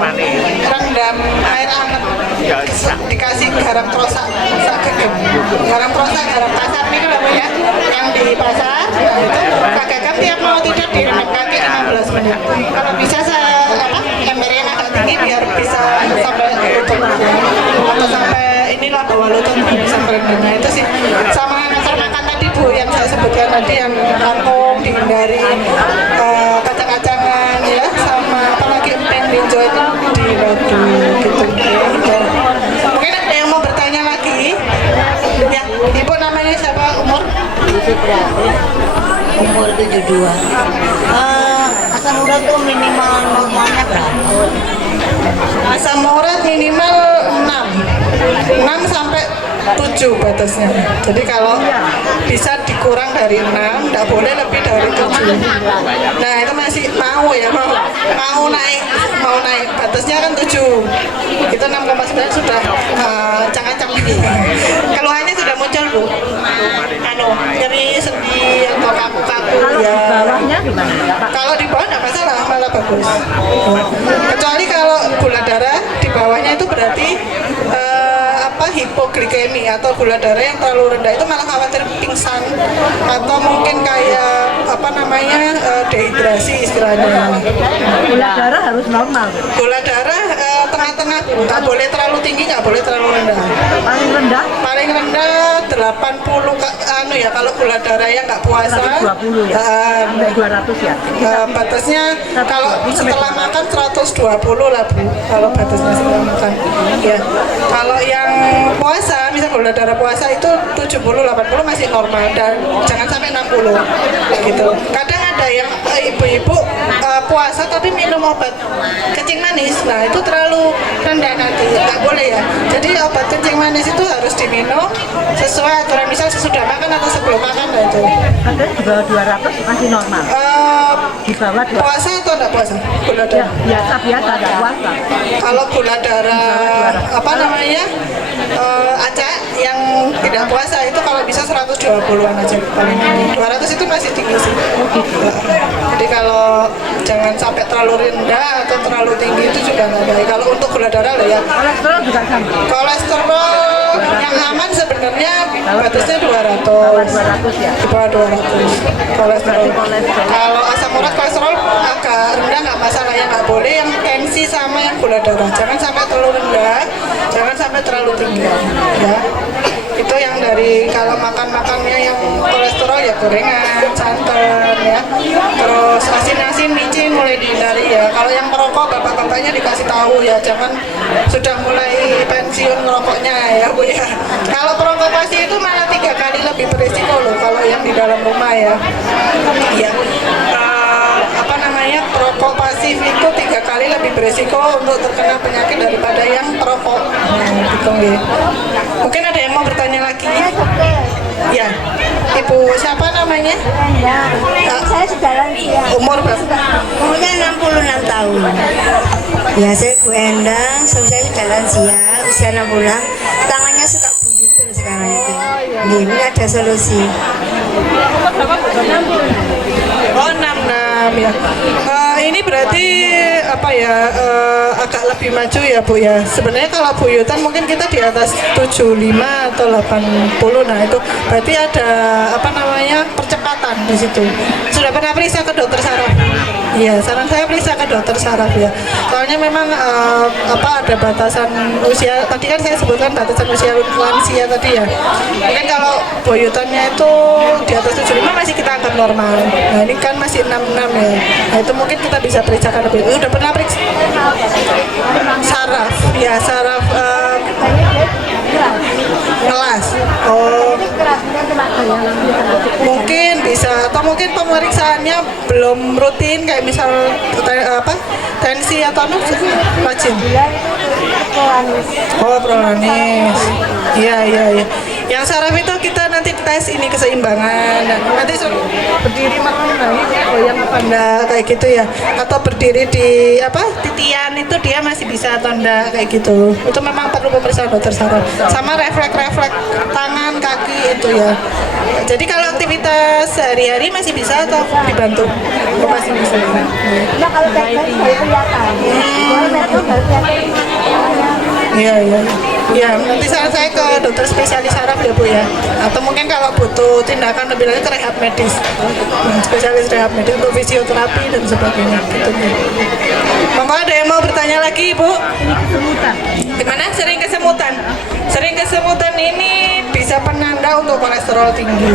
rendam air hangat, dikasih garam trosak, garam trosak, garam pasar nih kalau ya, yang di pasar, kakak tiap mau tidur direndam kaki 15 menit. Kalau bisa embernya agak tinggi biar bisa sampai lutut atau sampai inilah bawah lutut sampai rendangnya itu sih. Sama makan tadi Bu yang saya sebutkan tadi, yang kangkung dihindari, kacang-kacangan ya, sama apalagi emping hijau itu dihindari gitu. Mungkin ada yang mau bertanya lagi? Ya, Ibu namanya siapa? Umur? Umur 72. Asam urat tuh minimal normalnya berapa? Asam urat minimal 6 sampai 7 batasnya. Jadi kalau bisa dikurang dari 6, tidak boleh lebih dari 7. Nah itu masih mau ya, mau naik batasnya kan 7. Itu 6,9 sudah cang-cang. Keluhannya sudah muncul Bu. Nyeri sendi atau kaku-kaku ya. Kalau di bawah nggak masalah, malah bagus. Kecuali kalau gula darah di bawahnya itu berarti hipoglikemi atau gula darah yang terlalu rendah, itu malah khawatir pingsan atau mungkin kayak dehidrasi istilahnya. Gula darah harus normal. Gula darah tengah-tengah, nggak boleh terlalu tinggi, nggak boleh terlalu rendah. Paling rendah? Paling rendah 80 ya kalau gula darah yang nggak puasa. 120 ya? Sampai 200 ya? Batasnya kalau setelah makan 120 lah Bu, kalau batasnya setelah makan. Ya, kalau yang puasa, misal gula darah puasa itu 70-80 masih normal, dan jangan sampai 60 gitu. Kadang ada yang ibu-ibu puasa tapi minum obat kencing manis, nah itu terlalu rendah nanti, nggak boleh ya. Jadi obat kencing manis itu harus diminum sesuai aturan, misal sesudah makan atau sebelum makan lah itu. Ada di bawah 200 masih normal? Di bawah 200. Puasa atau enggak puasa? Gula darah? Ya, biasa, enggak puasa. Kalau gula darah acak yang tidak puasa itu kalau bisa 120-an aja paling tinggi. 200 itu masih tinggi sih. Jadi kalau jangan sampai terlalu rendah atau terlalu tinggi itu juga nggak baik. Kalau untuk gula darah lah ya. Kolesterol juga sama? Kolesterol yang aman sebenarnya batasnya 200 ya? Di bawah 200 kolesterol. Kalau asam urat kolesterol agak rendah nggak masalah, yang nggak boleh yang tensi sama yang gula darah. Jangan sampai terlalu rendah, jangan sampai terlalu tinggi ya. Itu yang dari kalau makannya yang kolesterol ya gorengan, santan ya, terus asin-asin, micin mulai dihindari ya. Kalau yang merokok bapak-bapaknya dikasih tahu ya, jangan sudah mulai pensiun merokoknya ya Bu ya. Kalau perokok pasti itu malah 3 kali lebih berisiko loh kalau yang di dalam rumah ya. Ya. Perokok pasif itu 3 kali lebih berisiko untuk terkena penyakit daripada yang perokok. Mungkin ada yang mau bertanya lagi? Ya, Ibu siapa namanya? Saya sudah lansia. Umur berapa? Umurnya 66 tahun. Ya, saya Bu Endang, saya sudah lansia, usia 66. Tangannya suka buyutul sekarang itu. Ini ada solusi. Oh, 66 ya. Ini berarti agak lebih maju ya Bu ya. Sebenarnya kalau buyutan mungkin kita di atas 75 atau 80. Nah itu berarti ada percepatan di situ. Sudah pernah periksa ke dokter saraf? Iya, saran saya periksa ke dokter saraf ya. Soalnya memang ada batasan usia. Tadi kan saya sebutkan batasan usia lansia tadi ya. Mungkin kalau buyutannya itu di atas 75 masih kita anggap normal. Nah ini kan masih 66 ya. Nah itu mungkin kita bisa periksakan lebih. Udah pernah periksa? Saraf, ya saraf ngelas. Oh, mungkin bisa, atau mungkin pemeriksaannya belum rutin, kayak misal tensi atau rajin. Oh, prolanis. Iya. Yang saraf itu kita nanti nanti tes ini keseimbangan, dan nanti suruh berdiri merem, nah ini goyang apa enggak kayak gitu ya, atau berdiri di titian itu dia masih bisa atau enggak kayak gitu. Itu memang perlu pemeriksaan dokter saraf, sama refleks tangan kaki itu ya. Jadi kalau aktivitas sehari-hari masih bisa atau dibantu? Oh, masih bisa. Nah, kalau teknik kelihatan. Iya, nanti saya ke dokter spesialis saraf ya Bu ya. Atau mungkin kalau butuh tindakan lebih lanjut ke rehab medis, spesialis rehab medis untuk fisioterapi dan sebagainya gitu. Mama ada yang mau bertanya lagi Ibu? Gimana? Sering kesemutan? Sering kesemutan ini bisa penanda untuk kolesterol tinggi,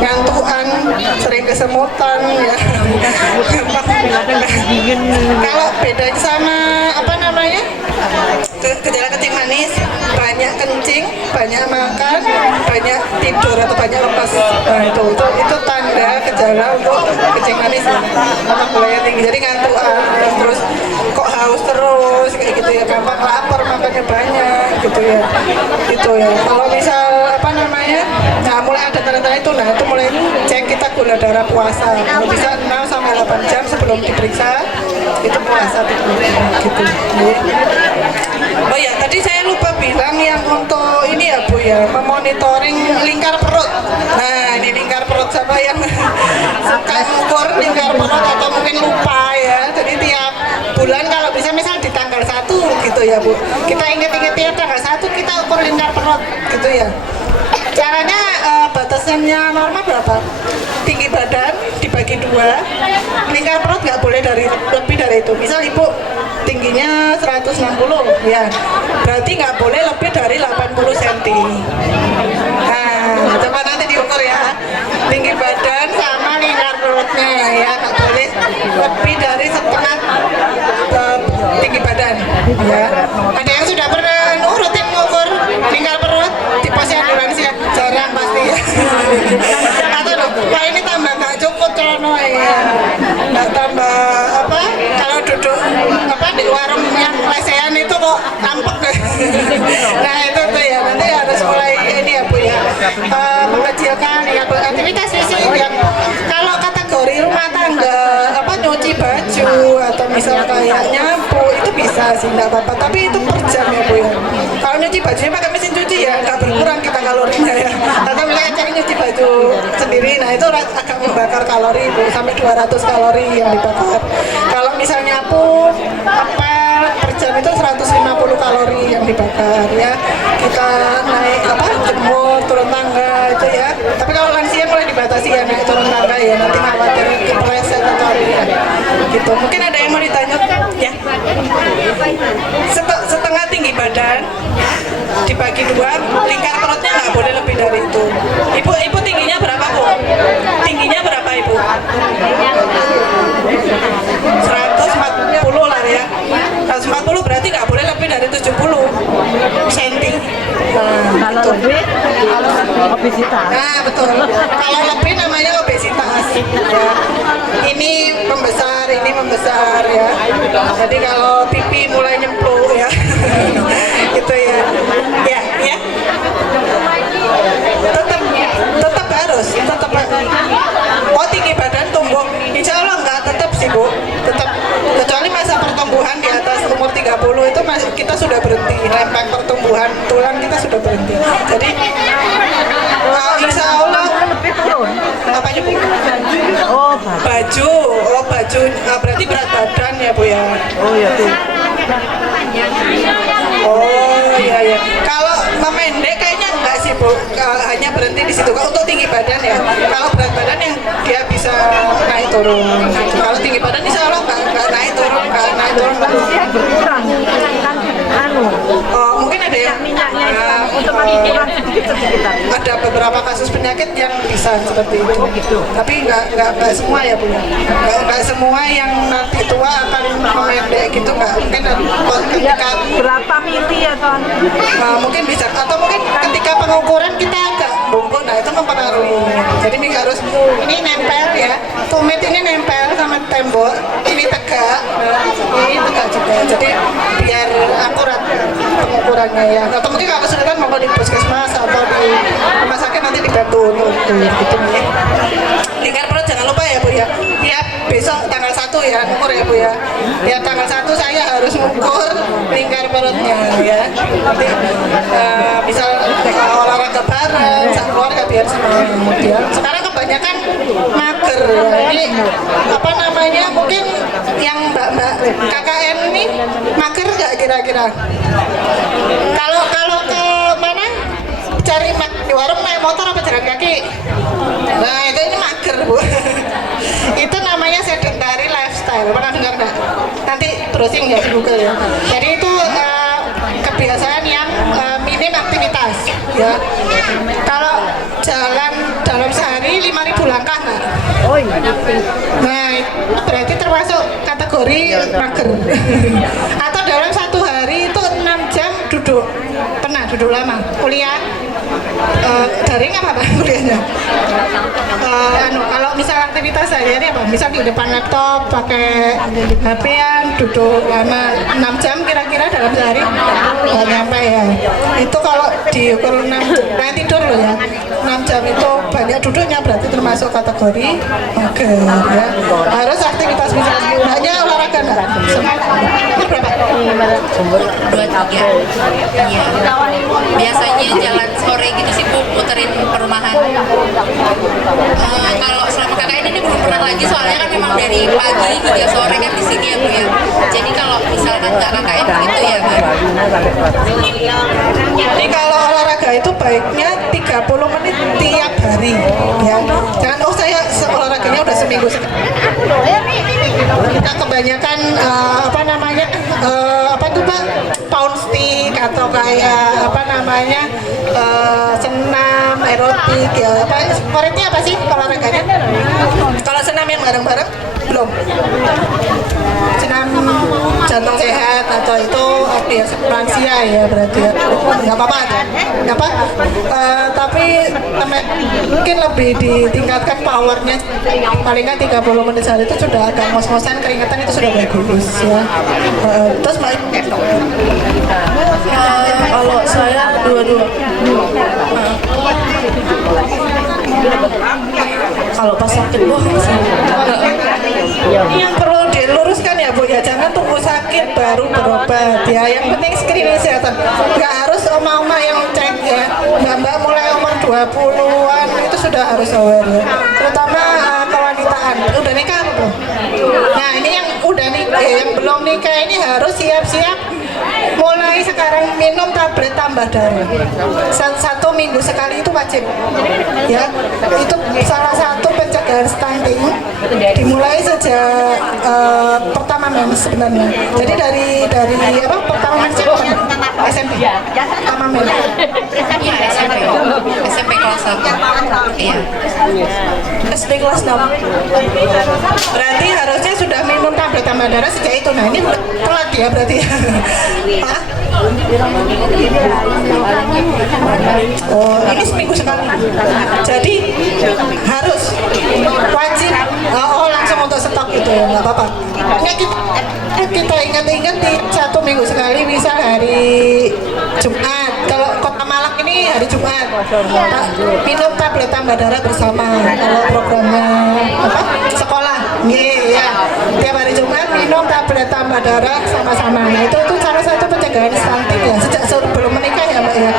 ngantukan, sering kesemutan ya. Kalau bedanya sama gejala kencing manis, banyak kencing, banyak makan, banyak tidur atau banyak lepas. Nah itu tanda gejala untuk kencing manis ya. Atau gulanya tinggi, jadi ngantukan, terus kok haus terus kayak gitu ya, gampang lapar makannya banyak gitu ya. Gitu ya. Kalau misal nah mulai ada tanda-tanda itu, nah itu mulai cek kita gula darah puasa. Kalau bisa 6 sampai 8 jam sebelum diperiksa itu puasa gitu. Oh ya, tadi saya lupa bilang yang untuk ini ya Bu ya, memonitoring lingkar perut. Nah ini lingkar perut, siapa yang suka ngukur lingkar perut atau mungkin lupa ya. Jadi tiap bulan kalau bisa misal di tanggal 1 gitu ya Bu, kita ingat-ingat ya tanggal 1 kita ukur lingkar perut gitu ya. Caranya batasannya normal berapa? Tinggi badan dibagi 2, lingkar perut nggak boleh lebih dari itu. Misal Ibu tingginya 160 ya, berarti nggak boleh lebih dari 80 cm. Nah coba nanti diukur ya, tinggi badan sama lingkar perutnya ya, nggak boleh lebih dari setengah tinggi badan ya. Ada yang sudah pernah rutin mengukur lingkar perut di posyandu lansia? Jarang pasti ya. Atau wah ini tambah nggak cukup celana ya, nggak tambah kalau duduk di warung yang lesehan itu kok tampak deh. Nah itu tuh ya, nanti harus mulai ini ya Bu ya, mengecilkan ya aktivitas fisik yang kalau kategori rumah tangga nyuci baju atau misal kayak nyapu itu bisa sih nggak apa-apa, tapi itu per jam ya Bu ya. Kalau nyuci bajunya pakai mesin cuci ya nggak berkurang kita kalorinya ya, atau misalnya cari nyuci baju sendiri, nah itu agak membakar kalori Bu, sampai 200 kalori yang dibakar. Kalau misalnya nyapu per jam itu 150 kalori yang dibakar ya. Kita naik jemur, turun tangga itu ya. Tapi kalau lansia mulai dibatasi ya naik turun tangga ya, nanti khawatir kepleset atau apa ya. Gitu. Mungkin ada yang mau ditanya ya. Setengah tinggi badan dibagi 2, lingkar perutnya nggak boleh lebih dari itu. Ibu tingginya berapa Bu? Tingginya berapa Ibu? 140 lah ya. 140 berarti nggak boleh lebih dari 70 cm. Kalau lebih, obesitas. Nah betul. Kalau lebih namanya obesitas. Ya. Ini membesar ya. Jadi kalau pipi mulai nyemplung ya. Itu ya. Ya. Tetap harus. Oh tinggi badan tumbuh. Insya Allah enggak, tetap sih Bu. Tetap, kecuali masa pertumbuhan di atas umur 30 itu kita sudah berhenti, lempeng pertumbuhan tulang kita sudah berhenti. Jadi insya Allah lebih turun. Apanya Bu? Baju. Berarti berat badan ya Bu ya. Oh iya tuh. Oh iya. Kalau memendek kayaknya enggak sih Bu, hanya berhenti di situ. Kalau untuk tinggi badan ya, kalau berat badan yang dia bisa naik turun. Kalau tinggi badan insya Allah nggak naik turun. Berkurang kan mungkin ada yang minyaknya untuk mengurangi sedikit. Ada beberapa kasus penyakit yang bisa seperti itu. Tapi nggak semua ya Bu. Nggak semua yang nanti tua akan memendek gitu nggak? Mungkin ketika Berapa mili atau? mungkin bisa, atau mungkin ketika pengukuran kita agak bungkuk, nah itu mempengaruhi. Jadi ini harus, ini nempel ya, tumit ini nempel sama tembok, ini tegak juga. Jadi biar akurat pengukurannya ya. Atau mungkin kalau kesulitan mau di puskesmas atau di rumah sakit nanti dibantu gitu ya. Lingkar perut jangan lupa ya Bu ya. Ya besok tanggal 1 ya ngukur ya Bu ya. Ya tanggal 1 saya harus ngukur lingkar perutnya ya. Nanti bisa olahraga bareng, sama keluarga biar semangat ya. Sekarang kebanyakan mager ya. Ini apa namanya, mungkin yang mbak-mbak KKN ini mager nggak kira-kira? Kalau ke mana cari di warung naik motor apa jalan kaki? Nah itu ini mager Bu. Itu namanya sedentary lifestyle. Pernah dengar nggak? Nanti browsing ya di Google ya. Jadi itu kebiasaan yang minim aktivitas ya. Kalau jalan dalam sehari 5.000 langkah nggak? Oh iya. Nah berarti termasuk kategori mager. Atau dalam satu hari itu 6 jam duduk. Pernah duduk lama? Kuliah? Daring apa kuliahnya? Kalau misal aktivitas sehari-hari apa? Misal di depan laptop pakai HP-an duduk lama 6 jam kira-kira dalam sehari nggak nyampe ya. Itu kalau diukur 6 jam tidur loh ya, 6 jam itu banyak duduknya, berarti termasuk kategori mager ya. Harus aktivitas misal hanya olahraga nggak? Berapa? 23. Iya. Biasanya jalan sore gitu sih Bu, muterin perumahan. Kalau selama KKN ini belum pernah lagi, soalnya kan memang dari pagi hingga sore kan di sini ya Bu ya. Jadi kalau misalkan nggak KKN gitu ya Bu. Jadi kalau olahraga itu baiknya 30 menit tiap hari ya. Jangan saya olahraganya udah seminggu sekali. Kita kebanyakan apa namanya apa tuh Pak, pound stick atau kayak apa namanya senam aerobik ya. Apa favoritnya apa sih olahraganya? Kalau senam yang bareng-bareng belum. Senam jantung sehat atau itu ya lansia ya berarti ya. Nggak apa-apa nggak apa. Tapi mungkin lebih ditingkatkan powernya, paling nggak 30 menit sehari itu sudah agak ngos-ngosan, keringetan itu sudah bagus ya. Terus Kalau saya dua-dua. Kalau pas sakit ini yang perlu diluruskan ya Bu ya, jangan tunggu sakit baru berobat ya. Yang penting screening kesehatan, nggak harus oma-oma yang cek ya. Mbak-mbak mulai umur 20-an itu sudah harus aware ya. Terutama kewanitaan. Udah nikah belum? Nah ini yang udah nikah, yang belum nikah ini harus siap-siap mulai sekarang minum tablet tambah darah 1 minggu sekali, itu wajib ya. Itu salah satu pencegahan stunting, dimulai sejak pertama mens sebenarnya. Jadi dari apa pertama mens SMP pertama mens Iya SMP kelas 1. Iya. SD kelas 6. Berarti harusnya sudah minum tablet tambah darah sejak itu. Nah ini telat ya berarti ya. Oh ini seminggu sekali. Jadi harus wajib langsung untuk stok gitu ya, nggak apa-apa. Kita ingat-ingat di 1 minggu sekali, bisa hari Jumat. Kalau Kota Malang ini hari Jumat minum tablet tambah darah bersama. Kalau programnya apa? Sekolah ya, tiap hari Jumat minum tablet tambah darah sama-sama. Nah itu salah satu pencegahan stunting ya, sejak sebelum menikah ya Mbak ya.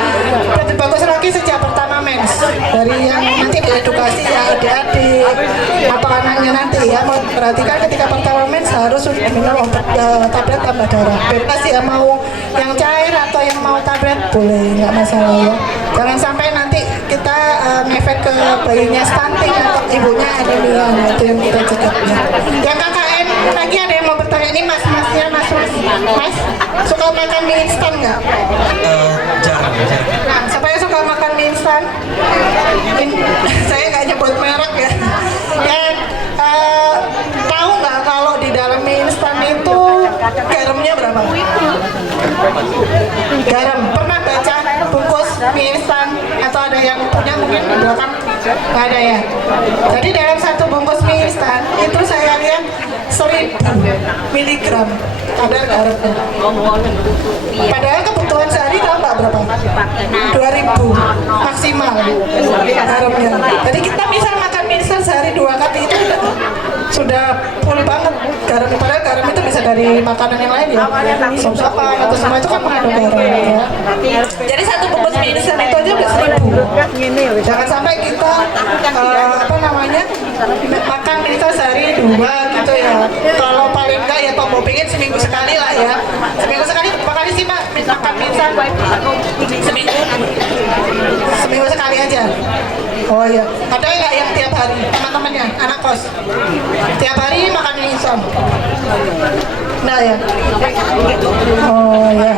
Berarti bagus lagi sejak pertama mens, dari yang nanti diedukasi ya adik-adik atau anaknya nanti ya, mau perhatikan ketika pertama mens harus minum tablet tambah darah. Bebas ya, mau yang cair atau yang mau tablet boleh, nggak masalah ya. Jangan sampai nanti kita ngefek ke bayinya stunting atau ibunya anemia. Itu yang kita cegah ya. Yang KKN lagi ada yang mau bertanya, ini mas-masnya mas suka makan mie instan nggak? Jarang. Nah, siapa yang suka makan mie instan? Saya nggak nyebut merek ya. Tahu nggak kalau di dalam mie instan itu garam Garamnya berapa? Garam. Pernah baca bungkus mie instan atau ada yang punya mungkin di belakang? Nggak ada ya. Jadi dalam satu bungkus mie instan itu saya lihat 1000 miligram kadar garamnya. Padahal kebutuhan sehari tahu nggak berapa? 2000 maksimal garamnya. Jadi kita bisa makan mie instan sehari 2 kali itu sudah full banget garam. Padahal garam itu bisa dari makanan yang lain ya, sop apa atau semua itu kan mengandung garam ya. Jadi satu bungkus mie instan itu aja udah 1000. Jangan sampai kita makan mie instan sehari 2 gitu ya. Kalau paling enggak ya kalau mau pingin seminggu sekali lah ya. Seminggu sekali berapa kali sih Pak makan mie instan? Seminggu sekali aja. Oh iya, ada nggak yang tiap hari teman-temannya, anak kos? Tiap hari makan mie instan? Nah ya. Oh ya.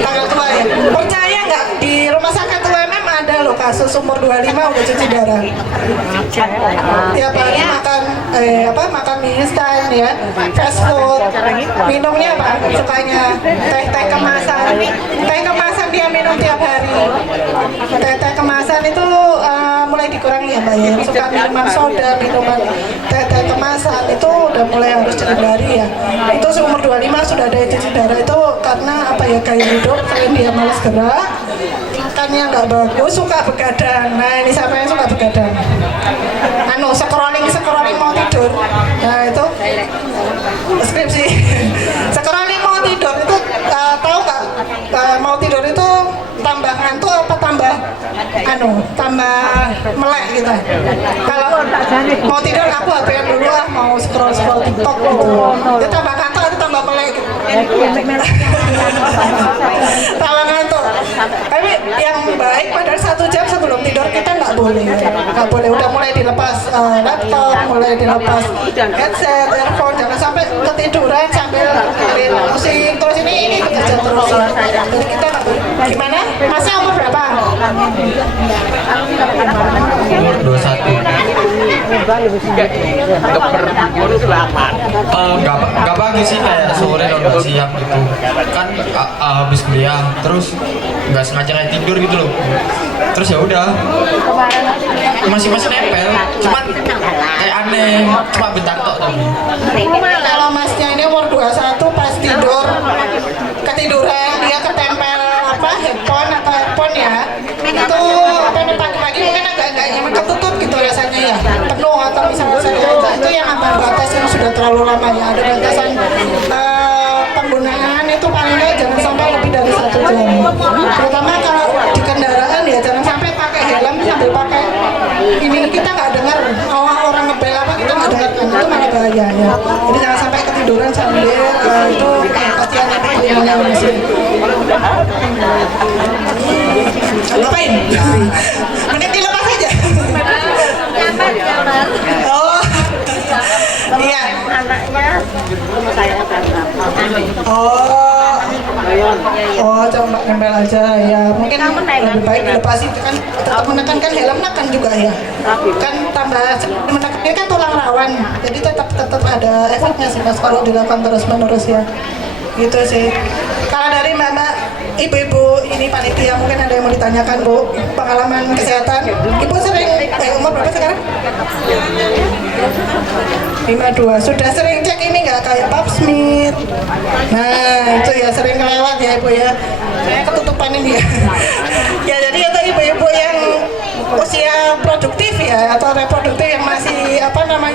Tanggal tua ya. Percaya nggak di rumah sakit UMM ada loh kasus umur 25 udah cuci darah. Tiap hari makan mie instan ya, fast food. Minumnya apa? Sukanya teh kemasan. Teh kemasan dia minum tiap hari. Teh kemasan itu mulai dikurangi ya Mbak ya. Suka minuman soda, minuman teh kemasan itu udah mulai harus dihindari ya. Itu seumur 25 sudah ada cuci darah itu karena gaya hidup, selain dia malas gerak, makannya nggak bagus, suka begadang. Nah ini siapa yang suka begadang? Scrolling mau tidur. Nah itu skripsi. Scrolling mau tidur itu tahu nggak? Mau tidur itu tambah ngantuk apa tambah melek gitu. Kalau mau tidur aku HP-an dulu mau scroll TikTok gitu. Dia tambah ngantuk atau tambah melek gitu. Tambah ngantuk. Tapi yang baik padahal 1 jam sebelum tidur kita nggak boleh. Udah mulai dilepas laptop, mulai dilepas headset, earphone, jangan sampai ketiduran sambil dengerin musik terus ini bekerja terus. Jadi kita gimana? Masnya umur berapa? Umur 21. Gak bagus sih kayak sore atau siang gitu. Kan habis kuliah terus nggak sengaja kayak tidur gitu loh. Terus ya udah masih nempel, cuman kayak aneh, cuma bentar tok tapi. Kalau masnya ini umur 21 pas tidur ketiduran dia ketempel headphone ya, itu pagi-pagi mungkin agak nyaman ketutup gitu rasanya ya, penuh atau misalnya itu yang ambang batas yang sudah terlalu lama ya. Ada batasan penggunaan itu paling nggak jangan sampai lebih dari 1 jam. Terutama kalau di kendaraan ya jangan sampai pakai helm sambil pakai ini, kita nggak dengar orang ngebel apa kita nggak dengar kan, itu malah bahaya ya. Jadi jangan sampai ketiduran sambil itu kasihan yang masih. Ngapain? Mending dilepas aja. Oh, iya. Anaknya saya coba nempel aja ya. Mungkin lebih baik dilepas itu kan tetap menekankan helm kan juga ya. Kan tambah menekannya kan tulang rawan. Jadi tetap ada efeknya sih Mas kalau dilakukan terus-menerus ya. Gitu sih. Kalau dari Mbak ibu-ibu ini panitia mungkin ada yang mau ditanyakan Bu, pengalaman kesehatan. Ibu sering umur berapa sekarang? 52. Sudah sering cek ini nggak kayak pap smear? Nah itu ya sering kelewat ya Ibu ya. Ketutupan ini ya. Ya jadi untuk ibu-ibu yang usia produktif ya atau reproduktif yang masih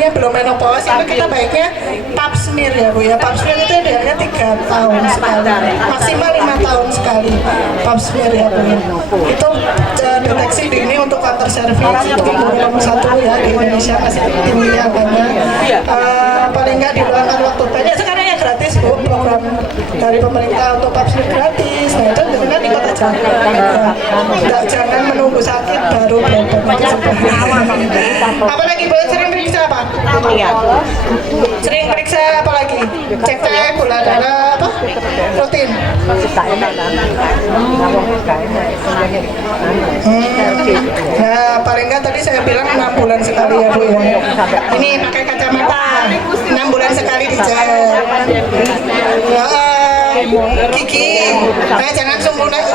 belum menopause itu kita baiknya pap smear ya Bu ya. Pap smear itu idealnya 3 tahun sekali, maksimal 5 tahun sekali pap smear ya Bu. Itu deteksi dini untuk kanker serviks nomor 1 ya di Indonesia, masih tinggi angkanya. Paling nggak diluangkan waktu banyak sekarang yang gratis Bu, program dari pemerintah untuk pap smear gratis. Nah itu dengan ikut aja, jangan menunggu sakit baru berobat. Apalagi Bu, sering periksa apa? Sering periksa apa lagi? Cek gula darah apa? Rutin. Nah paling nggak tadi saya bilang 6 bulan sekali ya Bu ya. Ini pakai kacamata 6 bulan sekali dicek. Gigi, nah jangan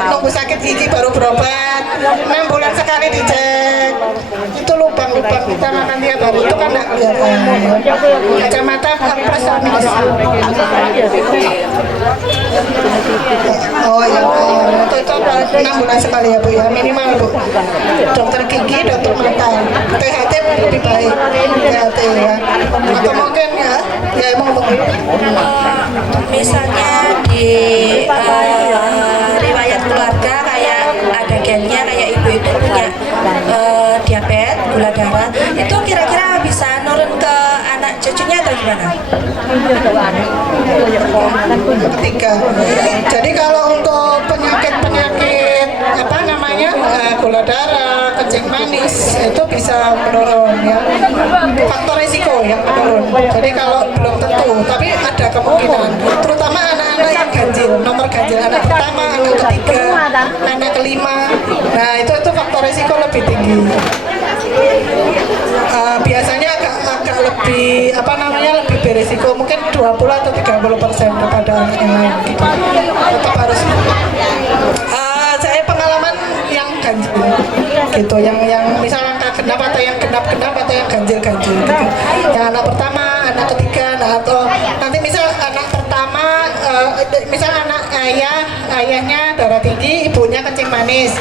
nunggu sakit gigi baru berobat. 6 bulan sekali dicek. Itu lubang-lubang kita makan tiap hari itu kan nggak kelihatan. Kacamata plus minus. Oh ya, itu 6 bulan sekali ya Bu ya, minimal Bu. Dokter gigi, dokter mata, THT lebih baik, THT ya. Atau mungkin ya emang Misalnya di riwayat keluarga kayak ada gennya kayak ibu itu punya diabetes, gula darah, itu kira-kira bisa nurun ke anak cucunya atau gimana? Ketiga. Jadi kalau untuk penyakit apa namanya gula darah, kencing manis itu bisa menurun ya. Faktor risiko yang menurun. Jadi kalau belum tentu, tapi ada kemungkinan. Terutama anak-anak yang ganjil, nomor ganjil anak pertama, anak ketiga, anak kelima. Nah itu faktor risiko lebih tinggi. Biasanya agak lebih lebih beresiko mungkin 20 atau 30% daripada anak yang lain gitu. Tetap harus saya pengalaman yang ganjil gitu, yang misalnya genap atau yang genap atau yang ganjil gitu. Yang anak pertama, anak ketiga, atau nanti misal anak pertama misal anak ayahnya darah tinggi, ibunya kencing manis.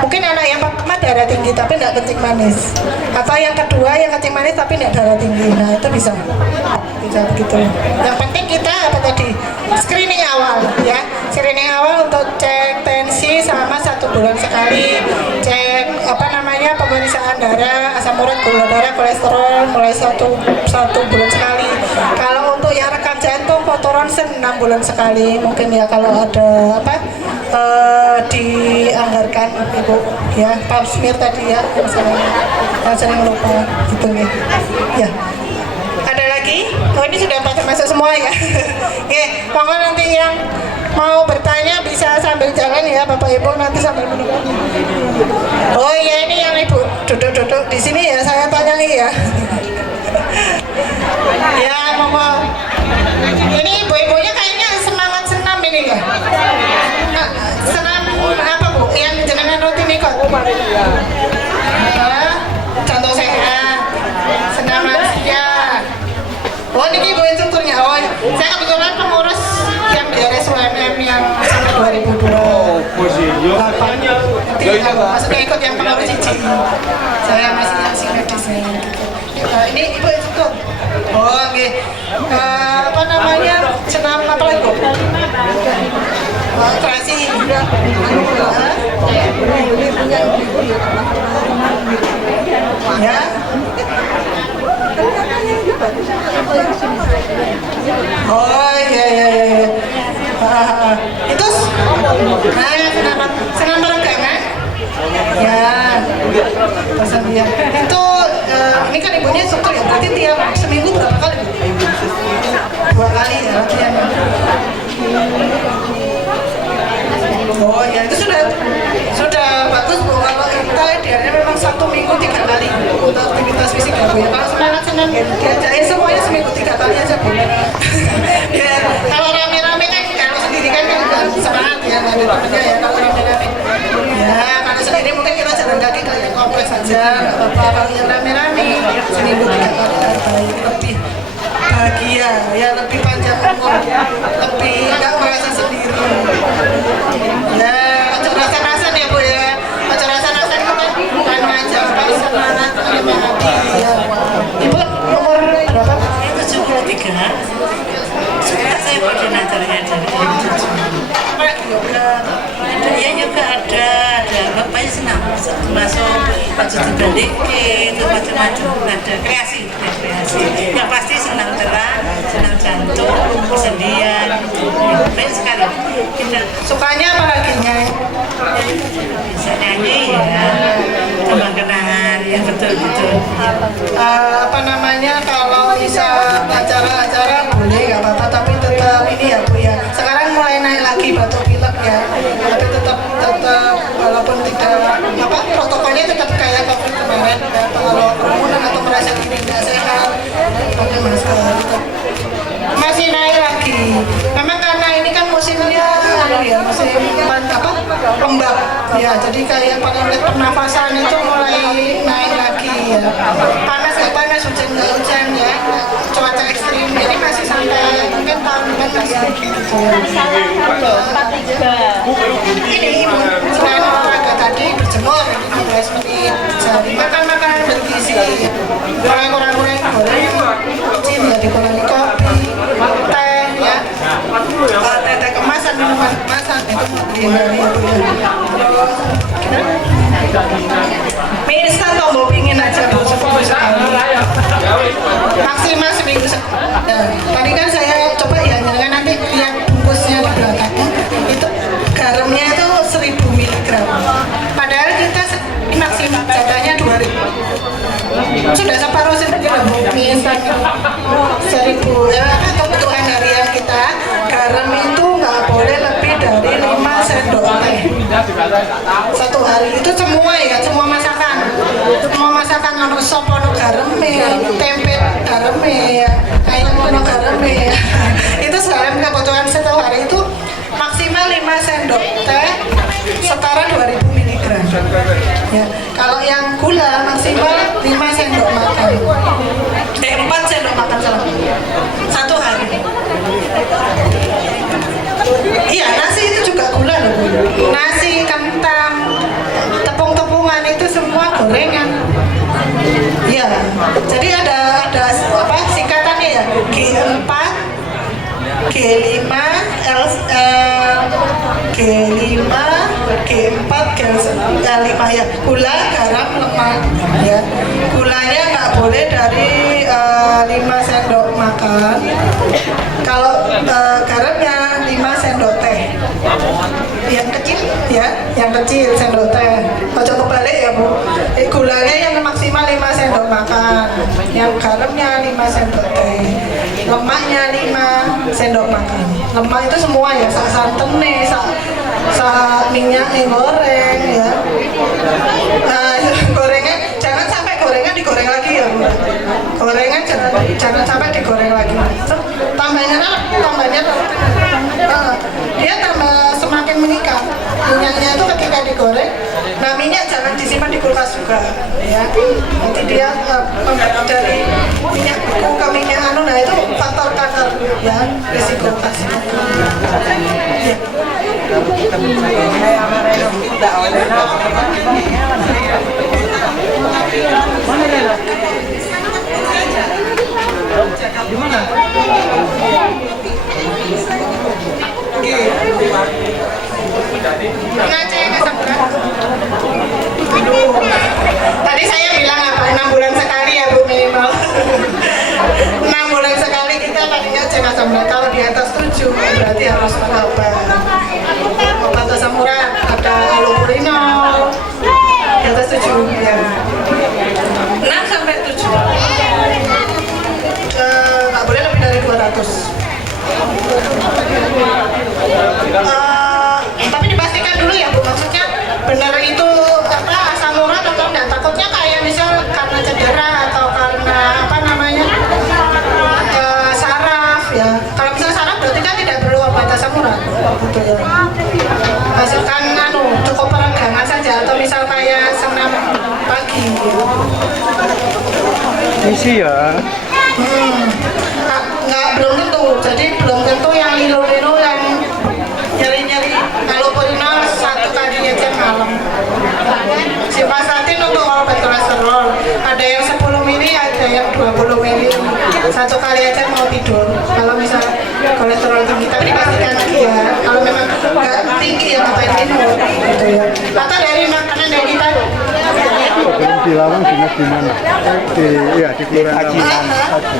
Mungkin anak yang pertama darah tinggi tapi tidak kencing manis, atau yang kedua yang kencing manis tapi tidak darah tinggi. Nah itu bisa begitu. Yang penting kita screening awal ya, screening awal untuk cek tensi sama 1 bulan sekali, cek pemeriksaan darah, asam urat, gula darah, kolesterol mulai 1 bulan sekali. Kalau untuk yang rekam jantung, foto ronsen 6 bulan sekali mungkin ya, kalau ada dianggarkan Ibu ya, pap smear tadi ya, yang sering lupa gitu nih ya. Ada lagi? Oh ini sudah masuk semua ya. Oke, monggo nanti yang mau bertanya bisa sambil jalan ya Bapak Ibu, nanti sambil menunggu. Oh iya, ini yang Ibu duduk di sini ya, saya tanya nih ya. Ya monggo. Ini ibu-ibunya kayaknya semangat senam ini ya. Senam apa Bu? Yang jenengan rutin ikut? Contoh sehat, senam lansia. Oh ini Ibu instrukturnya. Oh saya kebetulan pengurus yang di RSUMM yang sampai 2008. Maksudnya ikut yang pengurus izin. Saya masih yang medis gitu. Ini Ibu instruktur. Oh oke. Senam apa lagi Bu? Operasi. Ya. Oh iya. Itu senam peregangan. Ya. Itu ini kan ibunya instruktur ya, berarti tiap seminggu berapa kali? 2 kali ya latihan. Oh ya, itu sudah bagus Bu. Kalau kita idealnya memang 1 minggu 3 kali untuk aktivitas fisik ya Bu ya. Kalau semangat senam diajarin semuanya seminggu 3 kali aja Bu. Ya, kalau rame-rame kan kalau sendiri kan semangat ya, nggak ada temennya ya kalau rame-rame. Ya, kalau sendiri mungkin kita jalan kaki keliling kompleks saja, apa kalau yang rame-rame seminggu 3 kali lebih bahagia ya, lebih panjang umur, lebih nggak merasa sendiri ya. Ojo rasa-rasan ya Bu ya, ojo rasa-rasan itu kan bukan ngajak tapi semangat menyemangati ya. Ibu umur berapa? 73. Suka saya koordinatornya dari yoga ada bapaknya senam, masuk wajib dibandingin itu macam-macam, ada kreasi. Yang pasti senam terang, senam jantung, persendian, banyak sekali. Kita sukanya apa laginya? Bisa nyanyi ya, tambah kenangan ya, betul-betul. Kalau bisa acara-acara boleh nggak apa-apa, tapi tetap ini ya Bu ya. Sekarang mulai naik lagi batuk pilek ya, tapi tetap walaupun tidak protokolnya tetap kayak COVID kemarin. Kalau kerumunan atau merasa diri tidak sehat, pakai masker. Ya, jadi kayak pernafasan itu mulai naik lagi ya. Panas nggak panas, hujan nggak hujan ya. Cuaca ekstrim ini masih sampai mungkin tahun depan masih gitu. Ini selain olahraga tadi berjemur 15 menit, jadi makan makanan bergizi. Kurang-kurang goreng, kecil ya dikurangi kopi, teh ya. Teh kemasan, minuman kemasan itu dihindari ya. Mie instan toh mau pingin aja Bu, seminggu sekali. Maksimal seminggu sekali. Tadi kan saya coba ya, jangan nanti lihat bungkusnya di belakangnya. Itu garamnya itu 1000 mg. Padahal kita maksimal jatahnya 2000. Sudah separuh saja mie instan 1000 ya. Kebutuhan harian kita, garam itu nggak boleh lebih dari 5 sendok teh. Satu hari itu semua ya, semua masakan ono sop ono gareme, tempe gareme ya, ayam ono gareme ya. Itu selain kebutuhan satu hari itu maksimal 5 sendok teh setara 2000 mg. Ya, kalau yang gula maksimal 5 sendok makan. 4 sendok makan satu hari. Iya, nasi itu juga gula loh. Nasi, kentang, tepung-tepungan itu semua gorengan. Iya, jadi ada apa singkatannya ya, G4, G5, G5, G4, G5 ya, gula, garam, lemak ya. Gulanya nggak boleh dari 5 sendok makan. Kalau garamnya 5 sendok teh. Yang kecil ya, yang kecil sendok teh. Ojo kebalik ya Bu. Gulanya yang maksimal 5 sendok makan. Yang garamnya 5 sendok teh. Lemaknya 5 sendok makan. Lemak itu semua ya, sak santene, sak minyaknya goreng ya. Gorengan jangan sampai gorengan digoreng lagi ya Bu. Gorengan jangan sampai digoreng lagi. Tambahnya dia tambah semakin mengikat. Minyaknya itu ketika digoreng, nah minyak jangan disimpan di kulkas juga ya. Nanti dia dari minyak beku ke minyak anu, nah itu faktor kanker ya, risiko kasih. Ya. Gimana? Tadi saya bilang apa, 6 bulan sekali ya Bu minimal. 6 bulan sekali kita pakai cek asam urat. Kalau di atas 7 berarti harus obat asam urat, ada allopurinol di atas 7 ya. 6 sampai 7 nggak boleh lebih dari 200. Tapi dipastikan dulu ya Bu, maksudnya benar itu apa asam urat atau enggak. Takutnya kayak misal karena cedera atau karena apa namanya saraf ya. Kalau misal saraf berarti kan tidak perlu obat asam urat gitu ya. Masukkan cukup peregangan saja, atau misal kayak senam pagi gitu. Isi ya. Belum tentu, jadi belum tentu yang lilu-lilu yang nyeri-nyeri allopurinol 1 kali aja malam. Simvastatin untuk obat kolesterol, ada yang 10 mili, ada yang 20 mili, 1 kali aja mau tidur kalau misal kolesterol tinggi. Tapi dipastikan lagi ya, kalau memang nggak tinggi ya ngapain minum gitu ya. Atau dari makanan yang kita Sebelum di Lawang dinas di mana? Di Kelurahan Lawang.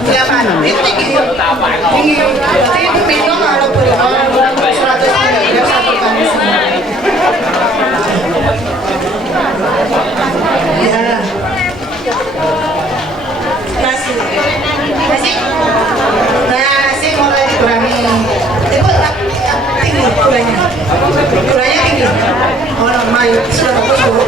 Ya Pak, itu tinggi. Berarti itu minum allopurinol 100 mg 1 kali sehari. Ya. Nasi. Nah, nasi mulai dikurangi. Itu tinggi gulanya. Gulanya tinggi. Oh normal, sudah bagus Bu.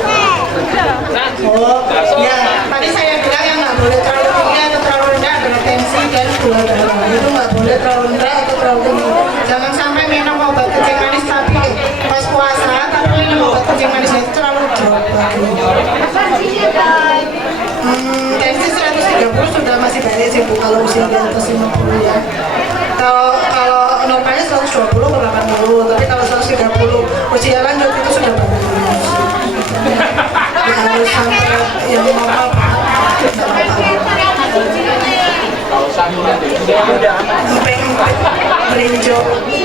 Oh, ya. Tadi saya bilang yang nggak boleh terlalu tinggi atau terlalu rendah adalah tensi dan gula darah. Itu nggak boleh terlalu rendah atau terlalu tinggi. Jangan sampai minum obat kencing manis tapi pas puasa, tapi minum obat kencing manis itu sih Bu kalau usia di atas 50 ya. Kalau normalnya 120 ke 80, tapi kalau 130 usia lanjut itu sudah bagus. Ya harus sampai yang normal. Emping, berinjo,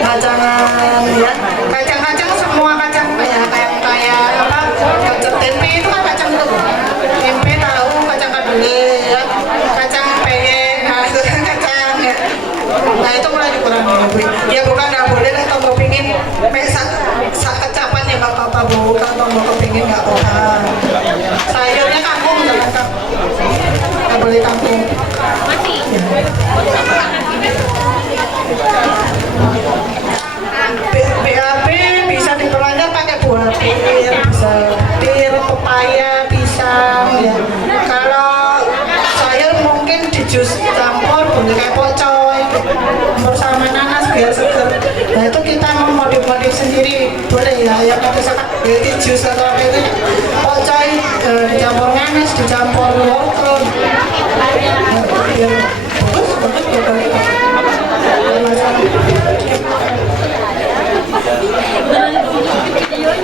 kacangan ya, kacang-kacang semua kacang ya kayak apa, kacang tempe itu kan kacang itu, tempe tahu, kacang kedelai ya, kacang peyek, nah itu kan kacang ya, nah itu mulai dikurangi Bu. Ya bukan nggak boleh kalau mau pingin sak kecapan ya nggak apa-apa Bu, kalau mau kepingin nggak apa-apa. Sayurnya kangkung jangan nggak boleh kangkung. BAB bisa diperlancar pakai buah pir, bisa pir, pepaya, pisang ya. Kalau sayur mungkin di jus campur boleh kayak pocoy bersama nanas biar seger. Nah itu kita mau modif-modif sendiri boleh ya, yang misalkan di jus atau apa itu pocoy dicampur nanas, dicampur wortel.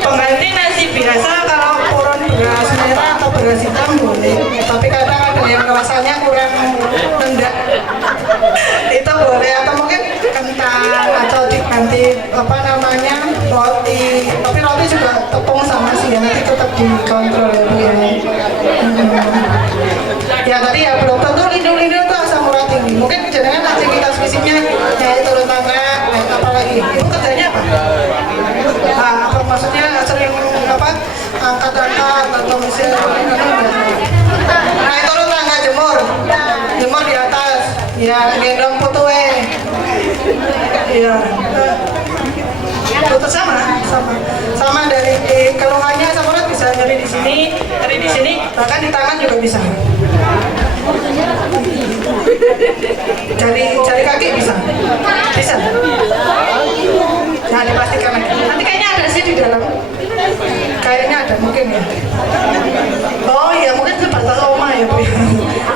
Pengganti nasi biasa kalau puron beras merah atau beras hitam boleh, tapi kadang ada yang rasanya kurang rendah itu boleh, atau mungkin kentang atau diganti apa namanya roti, tapi roti juga tepung sama sih ya, nanti tetap dikontrol ya Bu ya. Ya tadi ya belum tentu lindung-lindung tuh asam urat tinggi, mungkin jenengan aktivitas fisiknya kayak turun tangga, apalagi ibu kerjanya apa? Apa maksudnya sering apa angkat-angkat atau misalnya nah turun tangga, jemur di atas ya, gendong putuwe ya, putus sama dari keluhannya asam urat bisa nyeri di sini, bahkan di tangan juga bisa. Jari kaki bisa. Nah dipastikan lagi. Nanti kayaknya ada sih di dalam. Kayaknya ada mungkin ya. Oh iya mungkin sebatas oma ya Bu.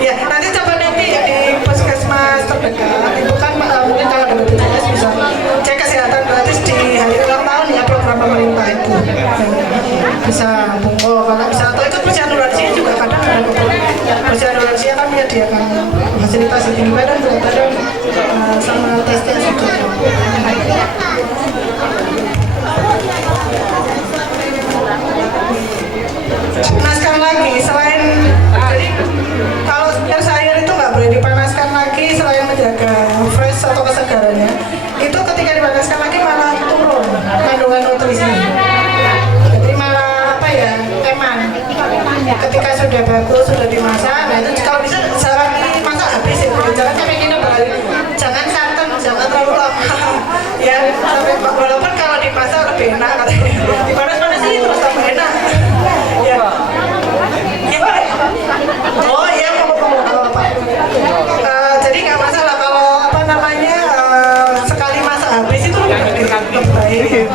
Ya nanti coba nanti di puskesmas terdekat. Itu kan mungkin kalau ada BPJS bisa cek kesehatan gratis di hari ulang tahun ya, program pemerintah itu. Bisa bungko kalau bisa, atau ikut posyandu lansia juga kadang ada. Posyandu lansia kan menyediakan fasilitas tinggi badan, berat badan, sama tes itu. Panaskan lagi selain, jadi kalau sayur itu nggak boleh dipanaskan lagi selain menjaga fresh atau kesegarannya. Itu ketika dipanaskan lagi malah turun kandungan nutrisi. Jadi malah apa ya, teman. Ketika sudah bagus, sudah dimasak, nah itu kalau bisa jangan dimasak habis ya, jangan sampai nginep hari. Jangan santan, jangan terlalu lama. Ya, sampai walaupun kalau dimasak lebih enak katanya. Dipanas-panas ini terus tambah enak. Ya. Ya Pak. Oh iya, ngomong-ngomong Pak. Jadi nggak masalah kalau apa namanya sekali masak habis itu lebih baik.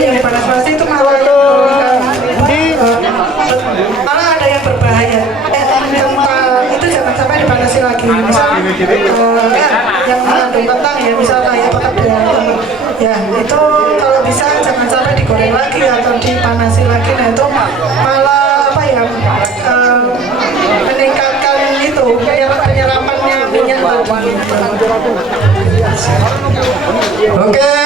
Yang panas-panas itu malah ada yang berbahaya. Kentang itu jangan sampai dipanasi lagi. Misalnya yang mengandung kentang ya, misalnya ya pekedel. Ya itu kalau bisa jangan sampai digoreng lagi atau dipanasi lagi. Nah itu malah apa ya, meningkatkan itu penyerapannya minyak tadi. Oke.